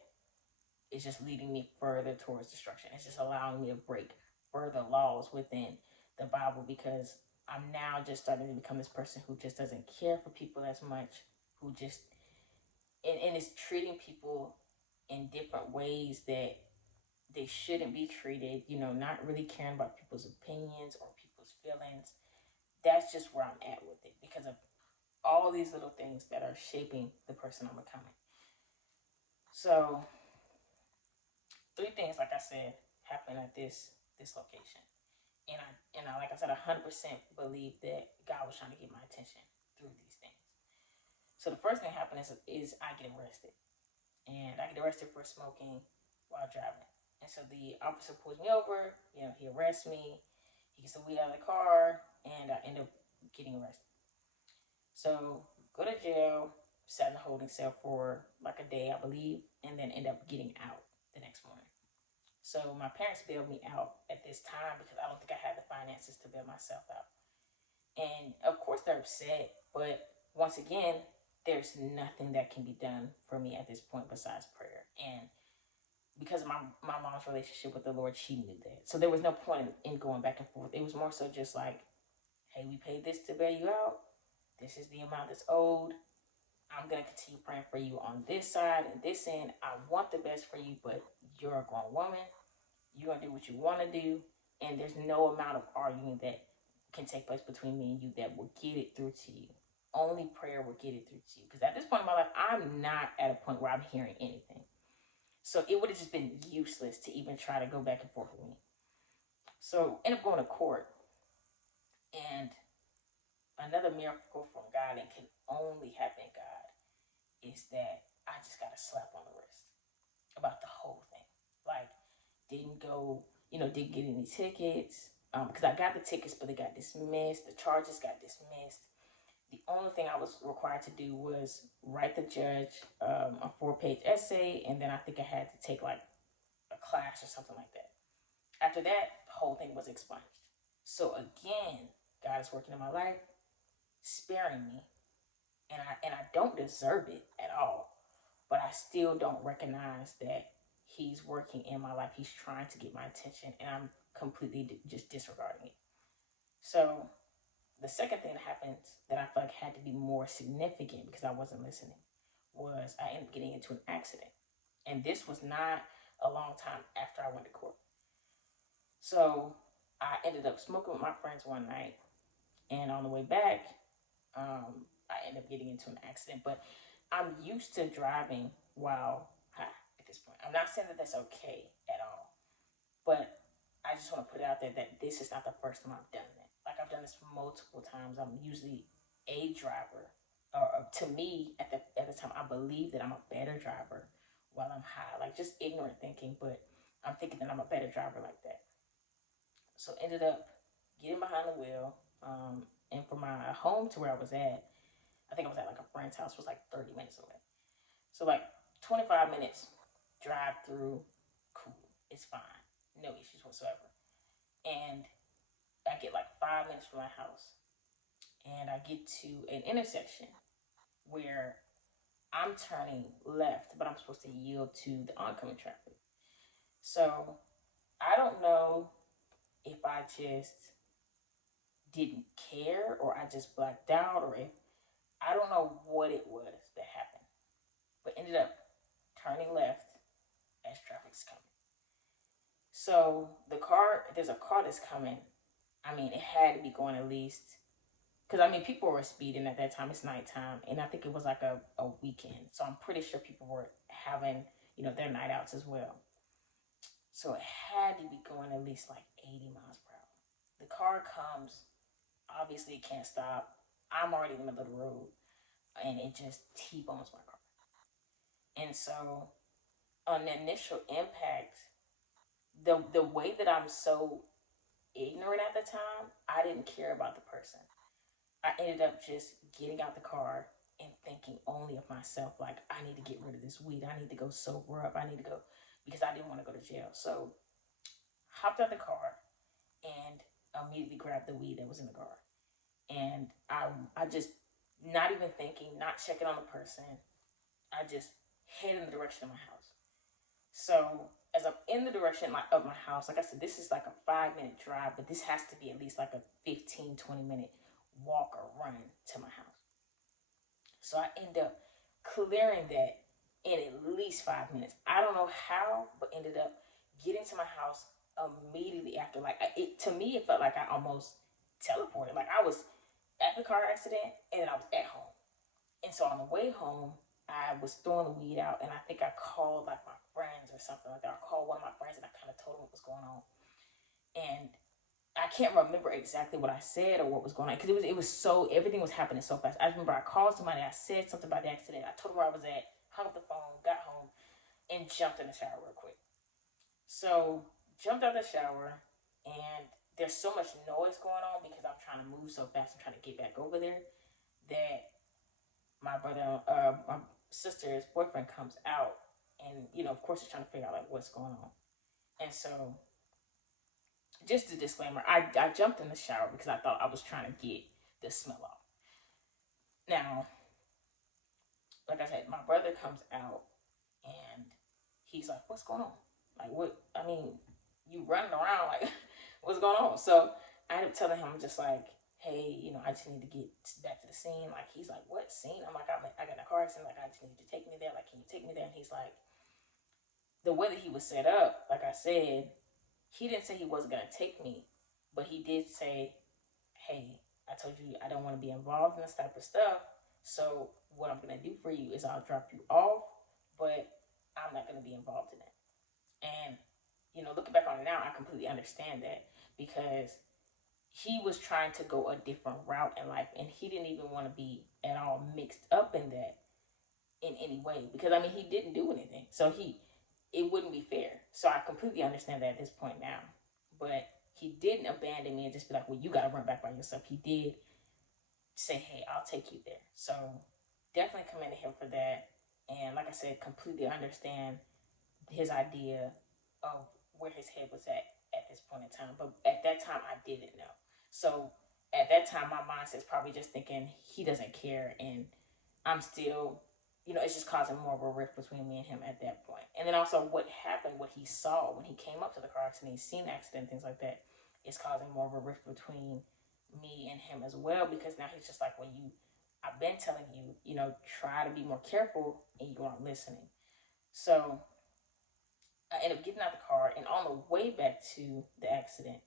is just leading me further towards destruction. It's just allowing me to break further laws within the Bible because I'm now just starting to become this person who just doesn't care for people as much, who just and is treating people in different ways that they shouldn't be treated, not really caring about people's opinions or people's feelings. That's just where I'm at with it because of all these little things that are shaping the person I'm becoming. So, three things, like I said, happen at this location. And I like I said, 100% believe that God was trying to get my attention through these things. So the first thing happened is I get arrested. And I get arrested for smoking while driving. And so the officer pulls me over, he arrests me, he gets the weed out of the car, and I end up getting arrested. So go to jail, sat in the holding cell for like a day, I believe, and then end up getting out the next morning. So my parents bailed me out at this time because I don't think I had the finances to bail myself out. And of course they're upset, but once again, there's nothing that can be done for me at this point besides prayer. And because of my mom's relationship with the Lord, she knew that. So there was no point in going back and forth. It was more so just like, hey, we paid this to bail you out. This is the amount that's owed. I'm going to continue praying for you on this side and this end. I want the best for you, but you're a grown woman. You're going to do what you want to do. And there's no amount of arguing that can take place between me and you that will get it through to you. Only prayer will get it through to you. Because at this point in my life, I'm not at a point where I'm hearing anything. So it would have just been useless to even try to go back and forth with me. So I ended up going to court. And another miracle from God, and can only happen in God, is that I just got a slap on the wrist about the whole thing. Like, didn't go, didn't get any tickets. Because I got the tickets, but they got dismissed. The charges got dismissed. The only thing I was required to do was write the judge a 4-page essay, and then I think I had to take like a class or something like that. After that, the whole thing was expunged. So again, God is working in my life, sparing me, and I don't deserve it at all, but I still don't recognize that He's working in my life. He's trying to get my attention, and I'm completely just disregarding it. So the second thing that happened that I felt like had to be more significant because I wasn't listening was I ended up getting into an accident. And this was not a long time after I went to court. So I ended up smoking with my friends one night, and on the way back, I ended up getting into an accident. But I'm used to driving while high at this point. I'm not saying that that's okay at all, but I just want to put it out there that this is not the first time I've done that. Like, I've done this multiple times. I'm usually a driver, or to me at the time, I believe that I'm a better driver while I'm high. Like, just ignorant thinking, but I'm thinking that I'm a better driver like that. So ended up getting behind the wheel, and from my home to where I was at, I think I was at like a friend's house, was like 30 minutes away. So like 25 minutes drive through, cool, it's fine, no issues whatsoever. And I get like 5 minutes from my house, and I get to an intersection where I'm turning left, but I'm supposed to yield to the oncoming traffic. So I don't know if I just didn't care or I just blacked out, or if I don't know what it was that happened, but ended up turning left as traffic's coming. So there's a car that's coming. I mean, it had to be going at least, because I mean, people were speeding at that time. It's nighttime, and I think it was like a weekend. So I'm pretty sure people were having, their night outs as well. So it had to be going at least like 80 miles per hour. The car comes, obviously it can't stop. I'm already in the middle of the road, and it just T-bones my car. And so on the initial impact, the way that I'm so ignorant at the time, I didn't care about the person. I ended up just getting out the car and thinking only of myself. Like, I need to get rid of this weed. I need to go sober up. I need to go, because I didn't want to go to jail. So hopped out the car and immediately grabbed the weed that was in the car. And I just, not even thinking, not checking on the person, I just head in the direction of my house. So as I'm in the direction of my house, like I said, this is like a 5-minute drive, but this has to be at least like a 15-20 minute walk or run to my house. So I end up clearing that in at least 5 minutes. I don't know how, but ended up getting to my house immediately after. Like, to me, it felt like I almost teleported. Like, I was at the car accident, and then I was at home. And so on the way home, I was throwing the weed out, and I think I called like my friends or something like that. I called one of my friends, and I kind of told them what was going on. And I can't remember exactly what I said or what was going on, because it was so, everything was happening so fast. I remember I called somebody, I said something about the accident, I told them where I was at, hung up the phone, got home, and jumped in the shower real quick. So jumped out of the shower, and there's so much noise going on because I'm trying to move so fast. I'm trying to get back over there, that my brother, my sister's boyfriend comes out, and of course he's trying to figure out like what's going on. And so, just a disclaimer, I jumped in the shower because I thought I was trying to get the smell off. Now, like I said, my brother comes out, and he he's like, what's going on? Like, what? I mean, you running around, like, what's going on? So I ended up telling him, just like, hey, I just need to get back to the scene. Like, he's like, what scene? I'm like, I got in a car accident. Like, I just need you to take me there. Like, can you take me there? And he's like, the way that he was set up, like I said, he didn't say he wasn't going to take me, but he did say, hey, I told you I don't want to be involved in this type of stuff. So what I'm going to do for you is I'll drop you off, but I'm not going to be involved in it. And, looking back on it now, I completely understand that, because he was trying to go a different route in life, and he didn't even want to be at all mixed up in that in any way, because I mean, he didn't do anything, so it wouldn't be fair. So I completely understand that at this point now. But he didn't abandon me and just be like, well, you got to run back by yourself. He did say, hey, I'll take you there. So definitely commend him for that. And like I said, completely understand his idea of where his head was at this point in time. But at that time, I didn't know. So at that time, my mindset's probably just thinking he doesn't care, and I'm still, it's just causing more of a rift between me and him at that point. And then also what happened, what he saw when he came up to the car accident, he's seen the accident, things like that, is causing more of a rift between me and him as well, because now he's just like, well, I've been telling you, try to be more careful, and you aren't listening. So I ended up getting out the car, and on the way back to the accident,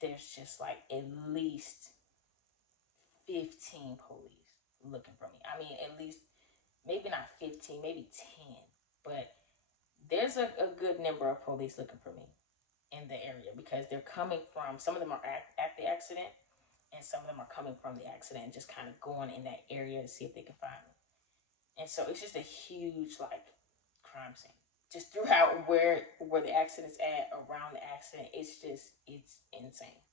there's just like at least 15 police looking for me. I mean, at least, maybe not 15, maybe 10, but there's a good number of police looking for me in the area, because they're coming from, some of them are at the accident, and some of them are coming from the accident and just kind of going in that area to see if they can find me. And so it's just a huge, like, crime scene. Just throughout where the accident's at, around the accident, it's insane.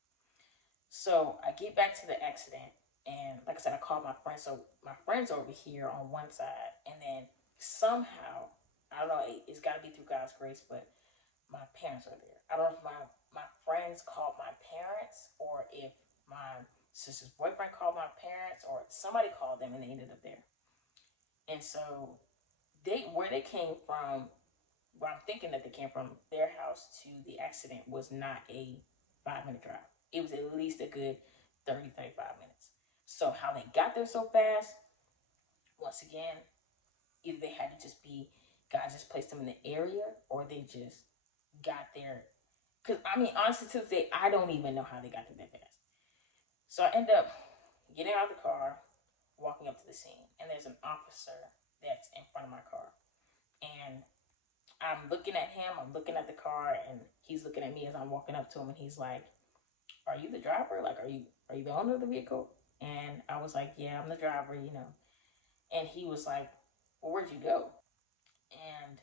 So I get back to the accident, and like I said, I called my friend. So my friend's over here on one side, and then somehow, I don't know, it's got to be through God's grace, but my parents are there. I don't know if my friends called my parents, or if my sister's boyfriend called my parents, or somebody called them and they ended up there. And so where they came from, where I'm thinking that they came from, their house to the accident was not a 5-minute drive. It was at least a good 30-35 minutes. So how they got there so fast, once again, either they had to just be, God just placed them in the area, or they just got there. Because, I mean, honestly, to this day, I don't even know how they got there that fast. So I end up getting out of the car, walking up to the scene, and there's an officer that's in front of my car. And I'm looking at him, I'm looking at the car, and he's looking at me as I'm walking up to him, and he's like, are you the driver? Like, are you the owner of the vehicle? And I was like, yeah, I'm the driver, And he was like, well, where'd you go? And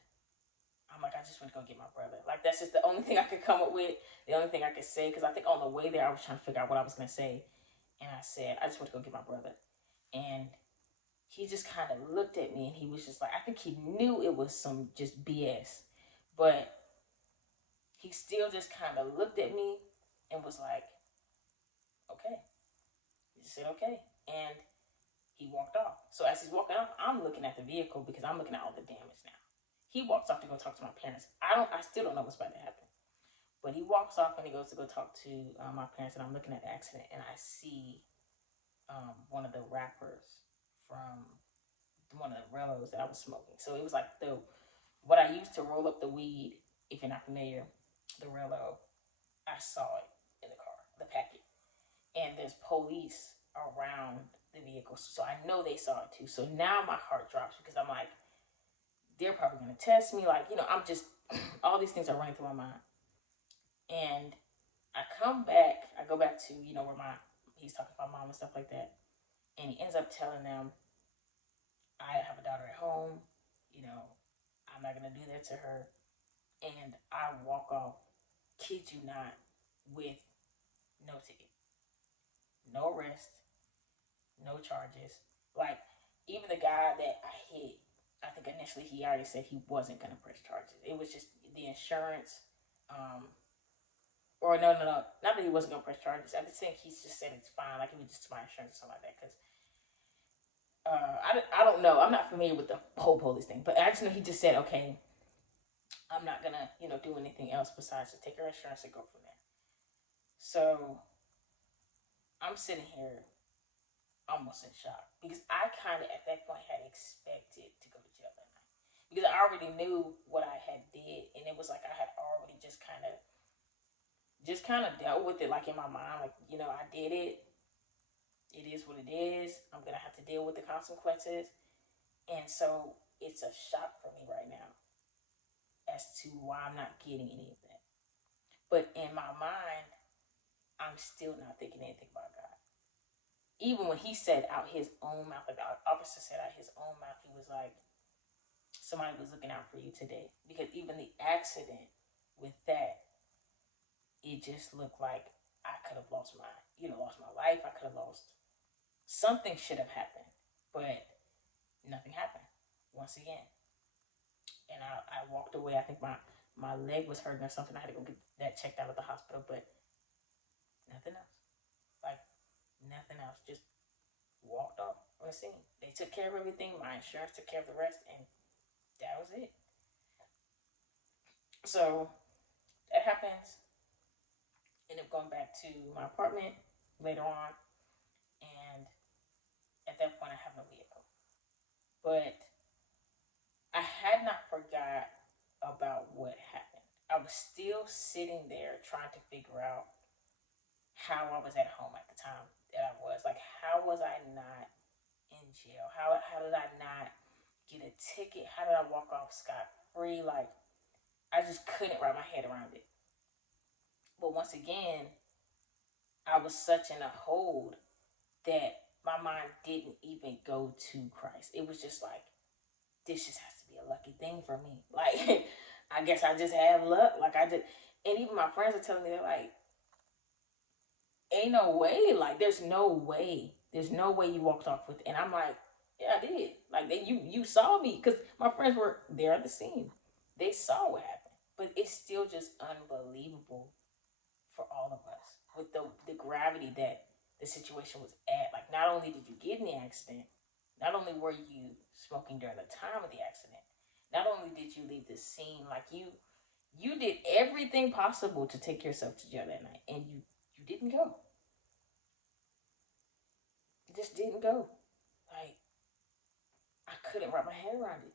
I'm like, I just went to go get my brother. Like, that's just the only thing I could come up with, the only thing I could say, because I think on the way there, I was trying to figure out what I was going to say. And I said, I just went to go get my brother. And he just kind of looked at me, and he was just like, I think he knew it was some just BS, but he still just kind of looked at me and was like, okay. He just said, okay. And he walked off. So as he's walking off, I'm looking at the vehicle, because I'm looking at all the damage now. He walks off to go talk to my parents. I still don't know what's about to happen. But he walks off and he goes to go talk to my parents, and I'm looking at the accident, and I see one of the wrappers from one of the Rellos that I was smoking. So it was like what I used to roll up the weed, if you're not familiar, the Rello, I saw it in the car, the packet. And there's police around the vehicle, so I know they saw it too. So now my heart drops, because I'm like, they're probably going to test me. Like, I'm just, all these things are running through my mind. And I come back, I go back to, where he's talking about mom and stuff like that. And he ends up telling them, I have a daughter at home, I'm not going to do that to her. And I walk off, kid you not, with no ticket, no arrest, no charges. Like, even the guy that I hit, I think initially he already said he wasn't going to press charges. It was just the insurance, or no, not that he wasn't going to press charges. I just think he just said it's fine, like it was just my insurance or something like that, because I don't know. I'm not familiar with the whole police thing, but actually he just said, okay, I'm not gonna, do anything else besides to take her insurance and go from there. So I'm sitting here almost in shock because I kind of at that point had expected to go to jail that night because I already knew what I had did, and it was like I had already just kind of dealt with it, like in my mind, like I did it. It is what it is. I'm gonna have to deal with the consequences, and so it's a shock for me right now as to why I'm not getting any of that. But in my mind, I'm still not thinking anything about God. Even when he said out his own mouth, like the officer said out his own mouth, he was like, somebody was looking out for you today. Because even the accident with that, it just looked like I could have lost my life. I could have lost, something should have happened, but nothing happened once again. And I walked away. I think my leg was hurting or something. I had to go get that checked out at the hospital, but nothing else. Like nothing else. Just walked off on the scene. They took care of everything. My insurance took care of the rest, and that was it. So that happens. Ended up going back to my apartment later on, and at that point, I have no vehicle. But I had not forgot about what happened. I was still sitting there trying to figure out how I was at home at the time that I was. Like, how was I not in jail? How did I not get a ticket? How did I walk off scot free? Like, I just couldn't wrap my head around it. But once again, I was such in a hold that my mind didn't even go to Christ. It was just like, this just has to be a lucky thing for me. Like, I guess I just had luck. And even my friends are telling me, they're like, ain't no way. Like, there's no way. There's no way you walked off with it. And I'm like, yeah, I did. Like, you saw me, because my friends were there at the scene. They saw what happened. But it's still just unbelievable for all of us with the gravity that the situation was at. Like, not only did you get in the accident, not only were you smoking during the time of the accident, not only did you leave the scene, like you did everything possible to take yourself to jail that night, and you didn't go. You just didn't go. Like, I couldn't wrap my head around it.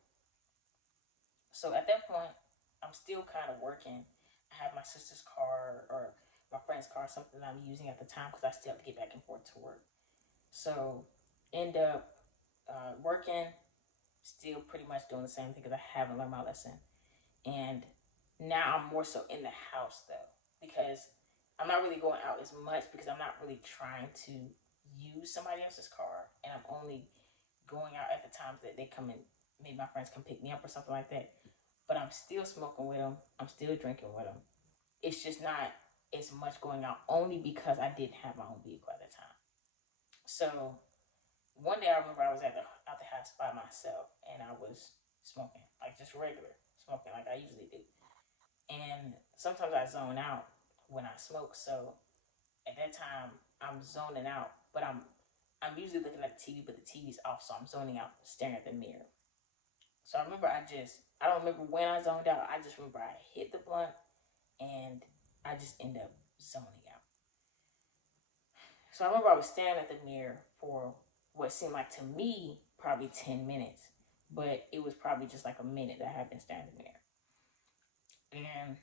So at that point, I'm still kind of working. I have my sister's car or my friend's car, something that I'm using at the time because I still have to get back and forth to work. So end up working, still pretty much doing the same thing because I haven't learned my lesson. And now I'm more so in the house though, because I'm not really going out as much because I'm not really trying to use somebody else's car, and I'm only going out at the times that they come and maybe my friends come pick me up or something like that. But I'm still smoking with them. I'm still drinking with them. It's just not as much going out only because I didn't have my own vehicle at the time. So one day I remember I was out the house by myself and I was smoking, like just regular smoking, like I usually do. And sometimes I zone out when I smoke. So at that time I'm zoning out, but I'm usually looking at the TV, but the TV's off, so I'm zoning out, staring at the mirror. So I remember I don't remember when I zoned out. I just remember I hit the blunt and I just end up zoning out. So I remember I was staring at the mirror for what seemed like to me probably 10 minutes, but it was probably just like a minute that I had been staring at the mirror. And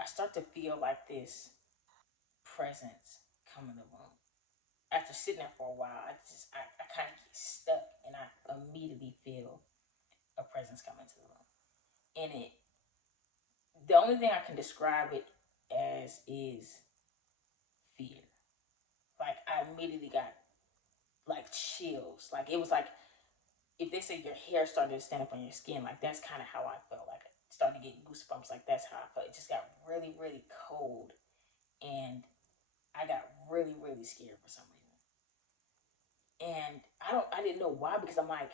I start to feel like this presence come in the room. After sitting there for a while, I kind of get stuck and I immediately feel a presence come into the room. And the only thing I can describe it as is fear. Like, I immediately got like chills. Like, it was like if they say your hair started to stand up on your skin, like that's kind of how I felt. Like, I started to get goosebumps. Like, that's how I felt. It just got really, really cold, and I got really, really scared for some reason. And I didn't know why, because I'm like,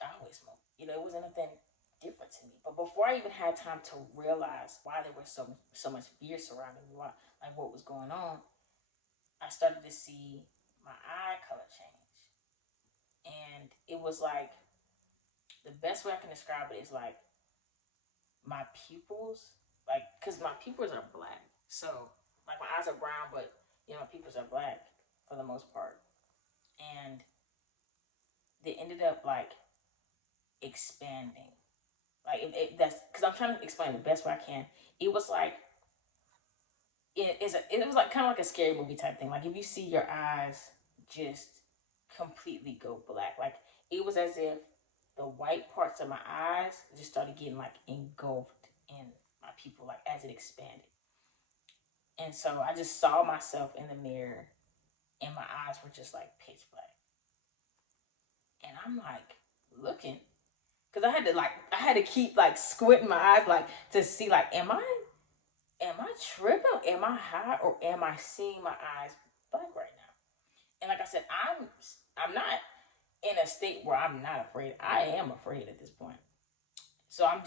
I always smoke. It wasn't nothing different to me. But before I even had time to realize why there was so much fear surrounding me, like what was going on, I started to see my eye color change. And it was like, the best way I can describe it is like pupils, like, because my pupils are black. So, like, my eyes are brown, but, my pupils are black for the most part. And they ended up, like, expanding. Like, that's, because I'm trying to explain the best way I can. It was like, it was like kind of like a scary movie type thing. Like, if you see your eyes just completely go black, like, it was as if the white parts of my eyes just started getting like engulfed in my pupil, like as it expanded. And so I just saw myself in the mirror, and my eyes were just like pitch black. And I'm like looking, because I had to keep like squinting my eyes, like, to see, like, am I tripping? Am I high, or am I seeing my eyes black right now? And like I said, I'm not in a state where I'm not afraid. I am afraid at this point. So I'm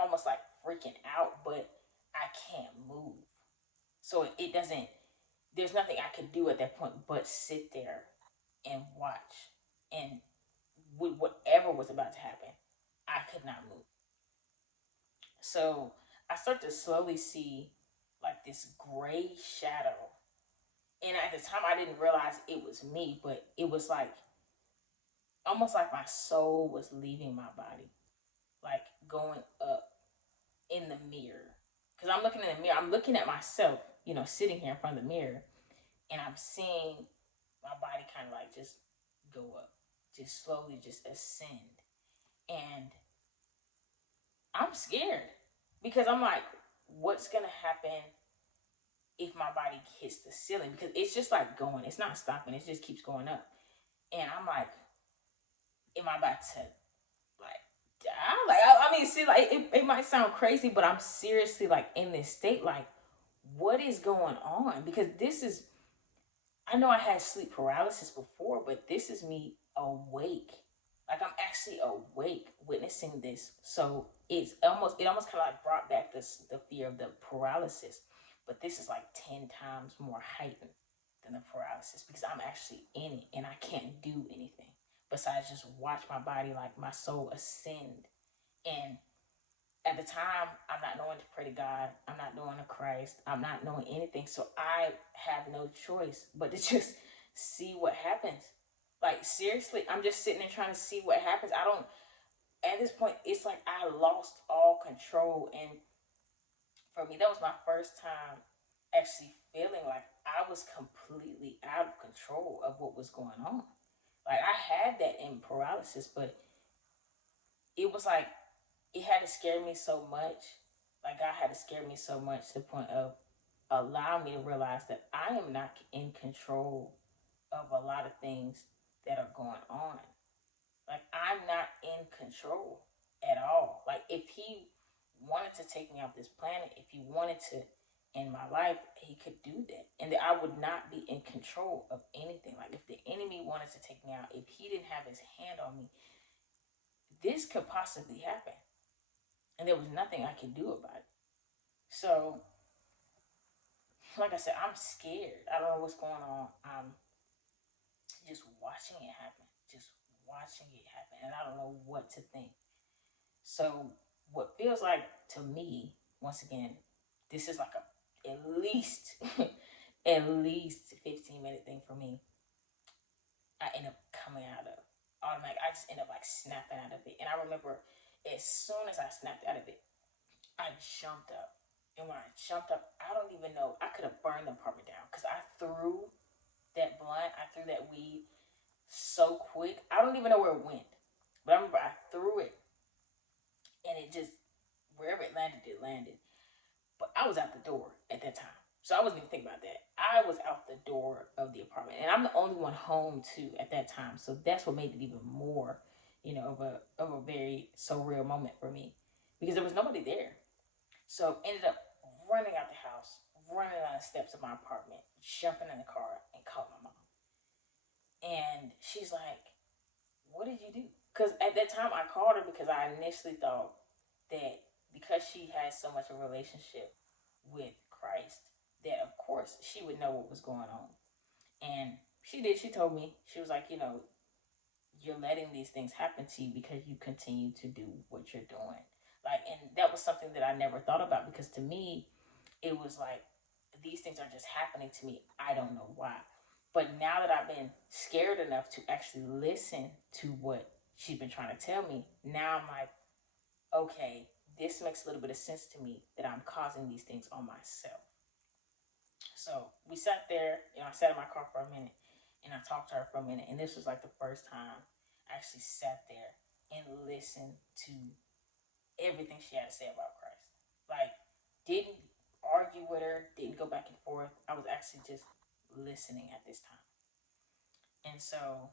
almost like freaking out, but I can't move. So it doesn't, there's nothing I could do at that point but sit there and watch. And with whatever was about to happen, I could not move. So I start to slowly see like this gray shadow. And at the time, I didn't realize it was me, but it was like almost like my soul was leaving my body, like going up in the mirror. Because I'm looking in the mirror, I'm looking at myself, sitting here in front of the mirror, and I'm seeing my body kind of like just go up, just slowly just ascend. And I'm scared because I'm like, what's going to happen if my body hits the ceiling? Because it's just like going, it's not stopping, it just keeps going up. And I'm like, am I about to like die? Like, I mean, see, like, it might sound crazy, but I'm seriously like in this state, like, what is going on? Because I know I had sleep paralysis before, but this is me awake. Like, I'm actually awake witnessing this. So it almost kind of like brought back the fear of the paralysis. But this is like 10 times more heightened than the paralysis, because I'm actually in it and I can't do anything besides just watch my body, like my soul, ascend. And at the time, I'm not knowing to pray to God. I'm not knowing to Christ. I'm not knowing anything. So I have no choice but to just see what happens. Like, seriously, I'm just sitting there trying to see what happens. At this point, it's like I lost all control. And for me, that was my first time actually feeling like I was completely out of control of what was going on. Like, I had that in paralysis, but it was like, it had to scare me so much. Like, God had to scare me so much to the point of allowing me to realize that I am not in control of a lot of things that are going on. Like, I'm not in control at all. Like, if He wanted to take me off this planet, if He wanted to end my life, He could do that. And that I would not be in control of anything. Like, if the enemy wanted to take me out, if He didn't have His hand on me, this could possibly happen. And there was nothing I could do about it. So, like I said, I'm scared. I don't know what's going on. I'm just watching it happen. Just watching it happen. And I don't know what to think. So, what feels like to me, once again, this is like at least at least 15-minute thing for me. I end up coming out of automatic. I just end up like snapping out of it. And I remember as soon as I snapped out of it, I jumped up. And when I jumped up, I don't even know, I could have burned the apartment down, because I threw that blunt, I threw that weed so quick. I don't even know where it went. But I remember I threw it, and it just, wherever it landed. But I was out the door at that time. So I wasn't even thinking about that. I was out the door of the apartment. And I'm the only one home, too, at that time. So that's what made it even more, of a very surreal moment for me. Because there was nobody there. So ended up running out the house, running down the steps of my apartment, jumping in the car, and called my mom. And she's like, what did you do? Because at that time, I called her because I initially thought that because she has so much of a relationship with Christ, that of course she would know what was going on. And she did. She told me, she was like, you're letting these things happen to you because you continue to do what you're doing. Like, and that was was something that I never thought about, because to me, it was like, these things are just happening to me. I don't know why. But now that I've been scared enough to actually listen to what she's been trying to tell me, now I'm like, okay, this makes a little bit of sense to me, that I'm causing these things on myself. So we sat there, I sat in my car for a minute, and I talked to her for a minute. And this was like the first time I actually sat there and listened to everything she had to say about Christ. Like, didn't argue with her, didn't go back and forth. I was actually just listening at this time. And so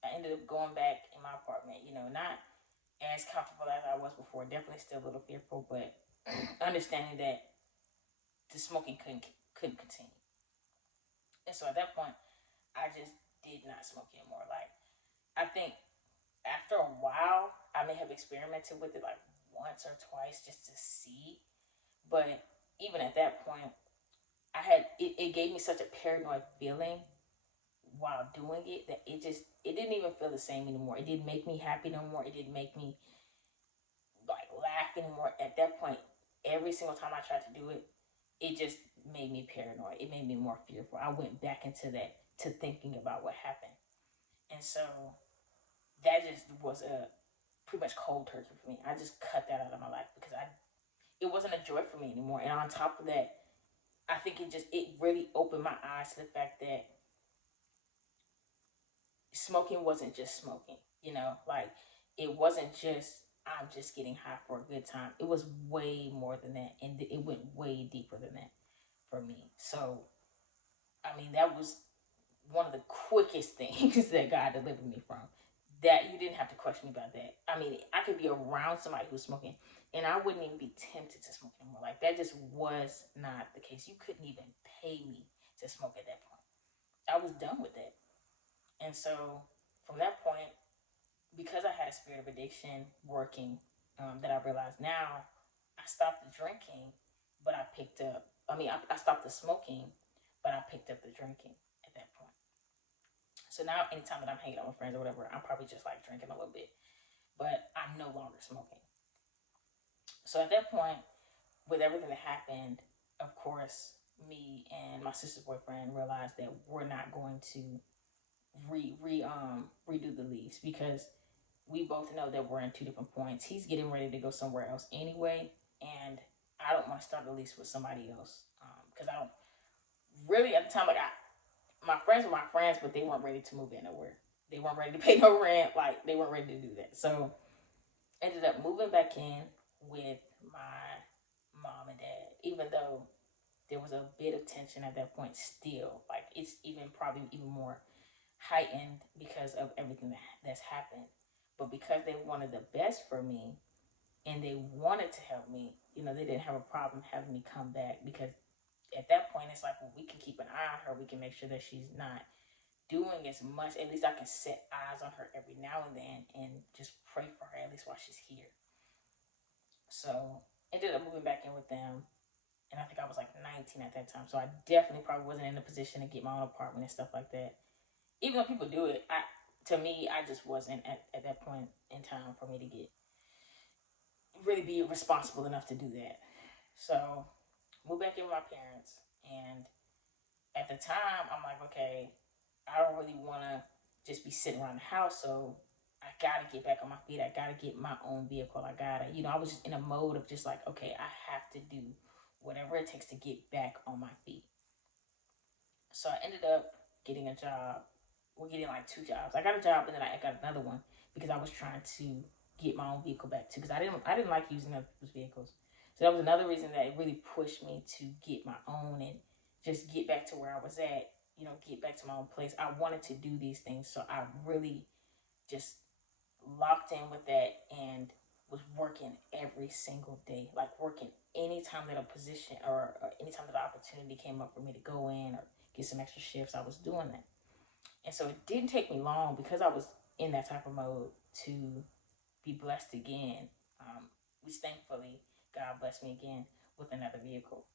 I ended up going back in my apartment, not as comfortable as I was before, definitely still a little fearful, but understanding that the smoking couldn't continue. And so at that point, I just did not smoke anymore. Like, I think after a while, I may have experimented with it like once or twice just to see. But even at that point, it gave me such a paranoid feeling while doing it, that it didn't even feel the same anymore. It didn't make me happy no more. It didn't make me like laugh anymore. At that point, every single time I tried to do it, it just made me paranoid. It made me more fearful. I went back into that, to thinking about what happened. And so that just was a pretty much cold turkey for me. I just cut that out of my life, because it wasn't a joy for me anymore. And on top of that, I think it really opened my eyes to the fact that smoking wasn't just smoking, like, it wasn't just, I'm just getting high for a good time. It was way more than that, and it went way deeper than that for me. So, I mean, that was one of the quickest things that God delivered me from. That you didn't have to question me about that. I mean, I could be around somebody who's smoking, and I wouldn't even be tempted to smoke anymore. Like, that just was not the case. You couldn't even pay me to smoke at that point. I was done with that. And so from that point, because I had a spirit of addiction working, that I realized now, I stopped the drinking, but I stopped the smoking, but I picked up the drinking at that point. So now, anytime that I'm hanging out with friends or whatever, I'm probably just like drinking a little bit, but I'm no longer smoking. So at that point, with everything that happened, of course, me and my sister's boyfriend realized that we're not going to redo the lease, because we both know that we're in two different points. He's getting ready to go somewhere else anyway, and I don't want to start a lease with somebody else, because I don't really, at the time, like, my friends were my friends, but they weren't ready to move in nowhere. They weren't ready to pay no rent. Like, they weren't ready to do that. So ended up moving back in with my mom and dad, even though there was a bit of tension at that point still. Like, it's probably even more heightened because of everything that's happened. But because they wanted the best for me, and they wanted to help me, they didn't have a problem having me come back, because at that point, it's like, well, we can keep an eye on her. We can make sure that she's not doing as much. At least I can set eyes on her every now and then and just pray for her, at least while she's here. So ended up moving back in with them. And I think I was like 19 at that time. So I definitely probably wasn't in a position to get my own apartment and stuff like that. Even though people do it, to me, I just wasn't at that point in time for me to really be responsible enough to do that. So moved back in with my parents, and at the time, I'm like, okay, I don't really want to just be sitting around the house, so I gotta get back on my feet. I gotta get my own vehicle. I was just in a mode of just like, okay, I have to do whatever it takes to get back on my feet. So I ended up getting a job. We're getting like two jobs. I got a job, and then I got another one, because I was trying to get my own vehicle back too, because I didn't like using other people's vehicles. So that was another reason that it really pushed me to get my own and just get back to where I was at, get back to my own place. I wanted to do these things, so I really just locked in with that and was working every single day, like working anytime that a position or anytime that an opportunity came up for me to go in or get some extra shifts, I was doing that. And so it didn't take me long, because I was in that type of mode, to be blessed again. Which thankfully God blessed me again with another vehicle.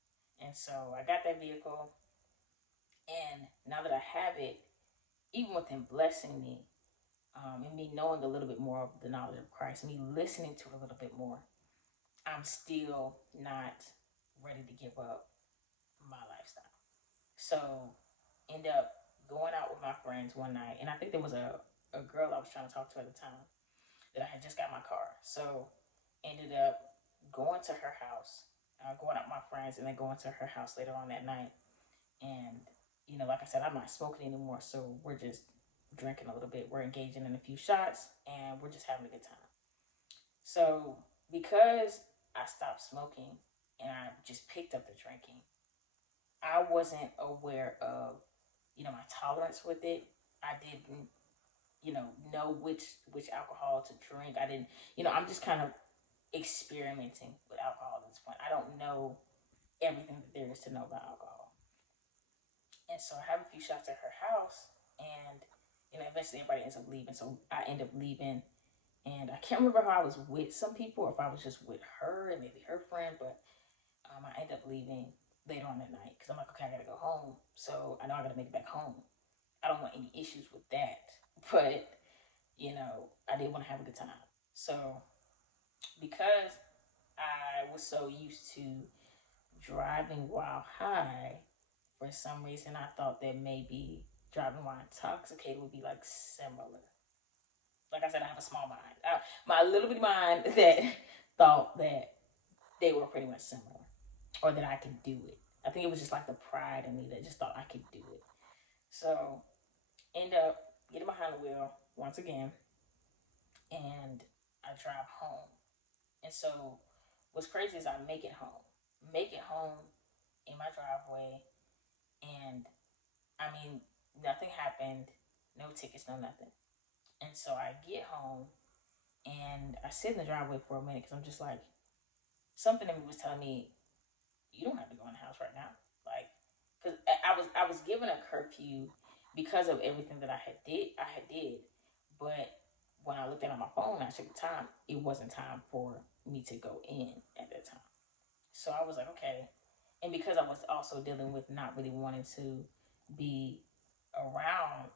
And so I got that vehicle, and now that I have it, even with him blessing me, and me knowing a little bit more of the knowledge of Christ, me listening to it a little bit more, I'm still not ready to give up my lifestyle. So end up going out with my friends one night, and I think there was a girl I was trying to talk to at the time that I had just got my car. So ended up going to her house, going out with my friends, and then going to her house later on that night. And like I said, I'm not smoking anymore, so we're just drinking a little bit. We're engaging in a few shots, and we're just having a good time. So because I stopped smoking and I just picked up the drinking, I wasn't aware of my tolerance with it. I didn't know which alcohol to drink. I didn't I'm just kind of experimenting with alcohol at this point. I don't know everything that there is to know about alcohol. And so I have a few shots at her house, and eventually everybody ends up leaving. So I end up leaving, and I can't remember how I was with some people, or if I was just with her and maybe her friend. But I end up leaving later on that night because I'm like, okay, I gotta go home. So I know I gotta make it back home. I don't want any issues with that, but I did want to have a good time. So because I was so used to driving while high, for some reason I thought that maybe driving while intoxicated would be like similar. Like I said, I have a small mind. My little bitty mind that thought that they were pretty much similar, or that I could do it. I think it was just like the pride in me that just thought I could do it. So end up getting behind the wheel once again, and I drive home. And so what's crazy is I make it home in my driveway, and I mean, nothing happened, no tickets, no nothing. And so I get home and I sit in the driveway for a minute because I'm just like, something in me was telling me, you don't have to go in the house right now. Like, because I was given a curfew because of everything that I had did, but when I looked at my phone, I checked the time. It wasn't time for me to go in at that time. So I was like, okay. And because I was also dealing with not really wanting to be around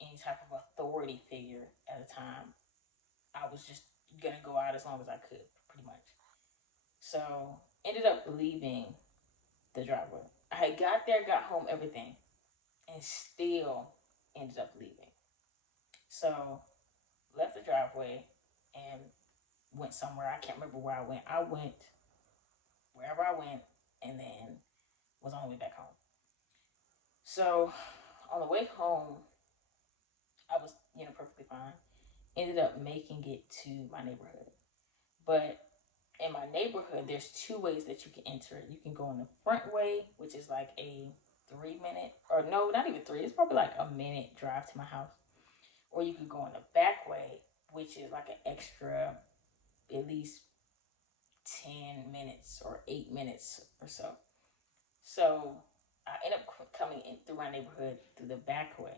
any type of authority figure at the time, I was just gonna go out as long as I could, pretty much. So ended up leaving the driveway. I had got there, got home, everything, and still ended up leaving. So left the driveway and went somewhere. I can't remember where I went. I went wherever I went, and then was on the way back home. So on the way home, I was, perfectly fine. Ended up making it to my neighborhood. But in my neighborhood, there's two ways that you can enter it. You can go in the front way, which is like a 3 minute, or no, not even three. It's probably like a minute drive to my house. Or you can go in the back way, which is like an extra at least 10 minutes or 8 minutes or so. So I end up coming in through my neighborhood through the back way.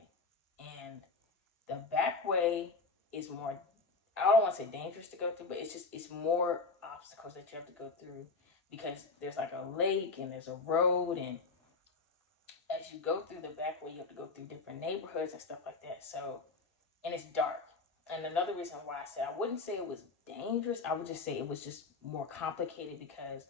And the back way is more, I don't want to say dangerous to go through, but it's more obstacles that you have to go through because there's like a lake and there's a road, and as you go through the back way, you have to go through different neighborhoods and stuff like that. So, and it's dark. And another reason why I said I wouldn't say it was dangerous, I would just say it was just more complicated because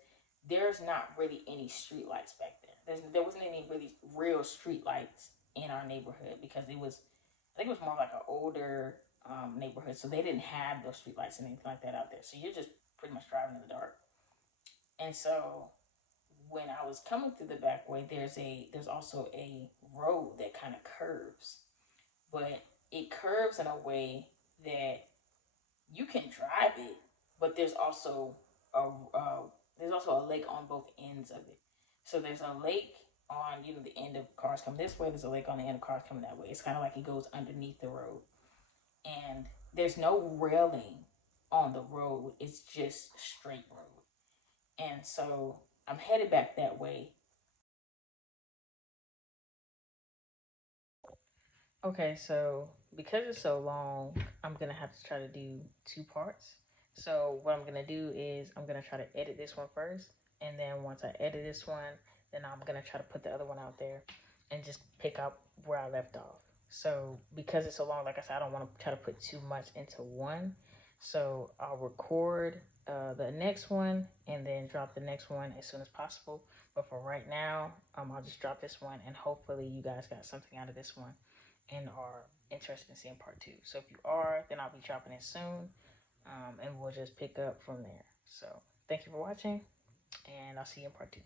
there's not really any street lights back there. There wasn't any really real street lights in our neighborhood because I think it was more like an older neighborhood, so they didn't have those street lights and anything like that out there. So you're just pretty much driving in the dark. And so when I was coming through the back way, there's also a road that kind of curves, but it curves in a way that you can drive it, but a there's also a lake on both ends of it. So there's a lake on the end of cars coming this way. There's a lake on the end of cars coming that way. It's kind of like it goes underneath the road, and there's no railing on the road. It's just straight road, and so I'm headed back that way. Okay, so because it's so long, I'm gonna have to try to do two parts. So what I'm gonna do is I'm gonna try to edit this one first, and then once I edit this one, then I'm gonna try to put the other one out there, and just pick up where I left off. So because it's so long, like I said, I don't want to try to put too much into one. So I'll record the next one and then drop the next one as soon as possible. But for right now, I'll just drop this one, and hopefully you guys got something out of this one and are interested in seeing part 2. So if you are, then I'll be dropping it soon, and we'll just pick up from there. So thank you for watching, and I'll see you in part 2.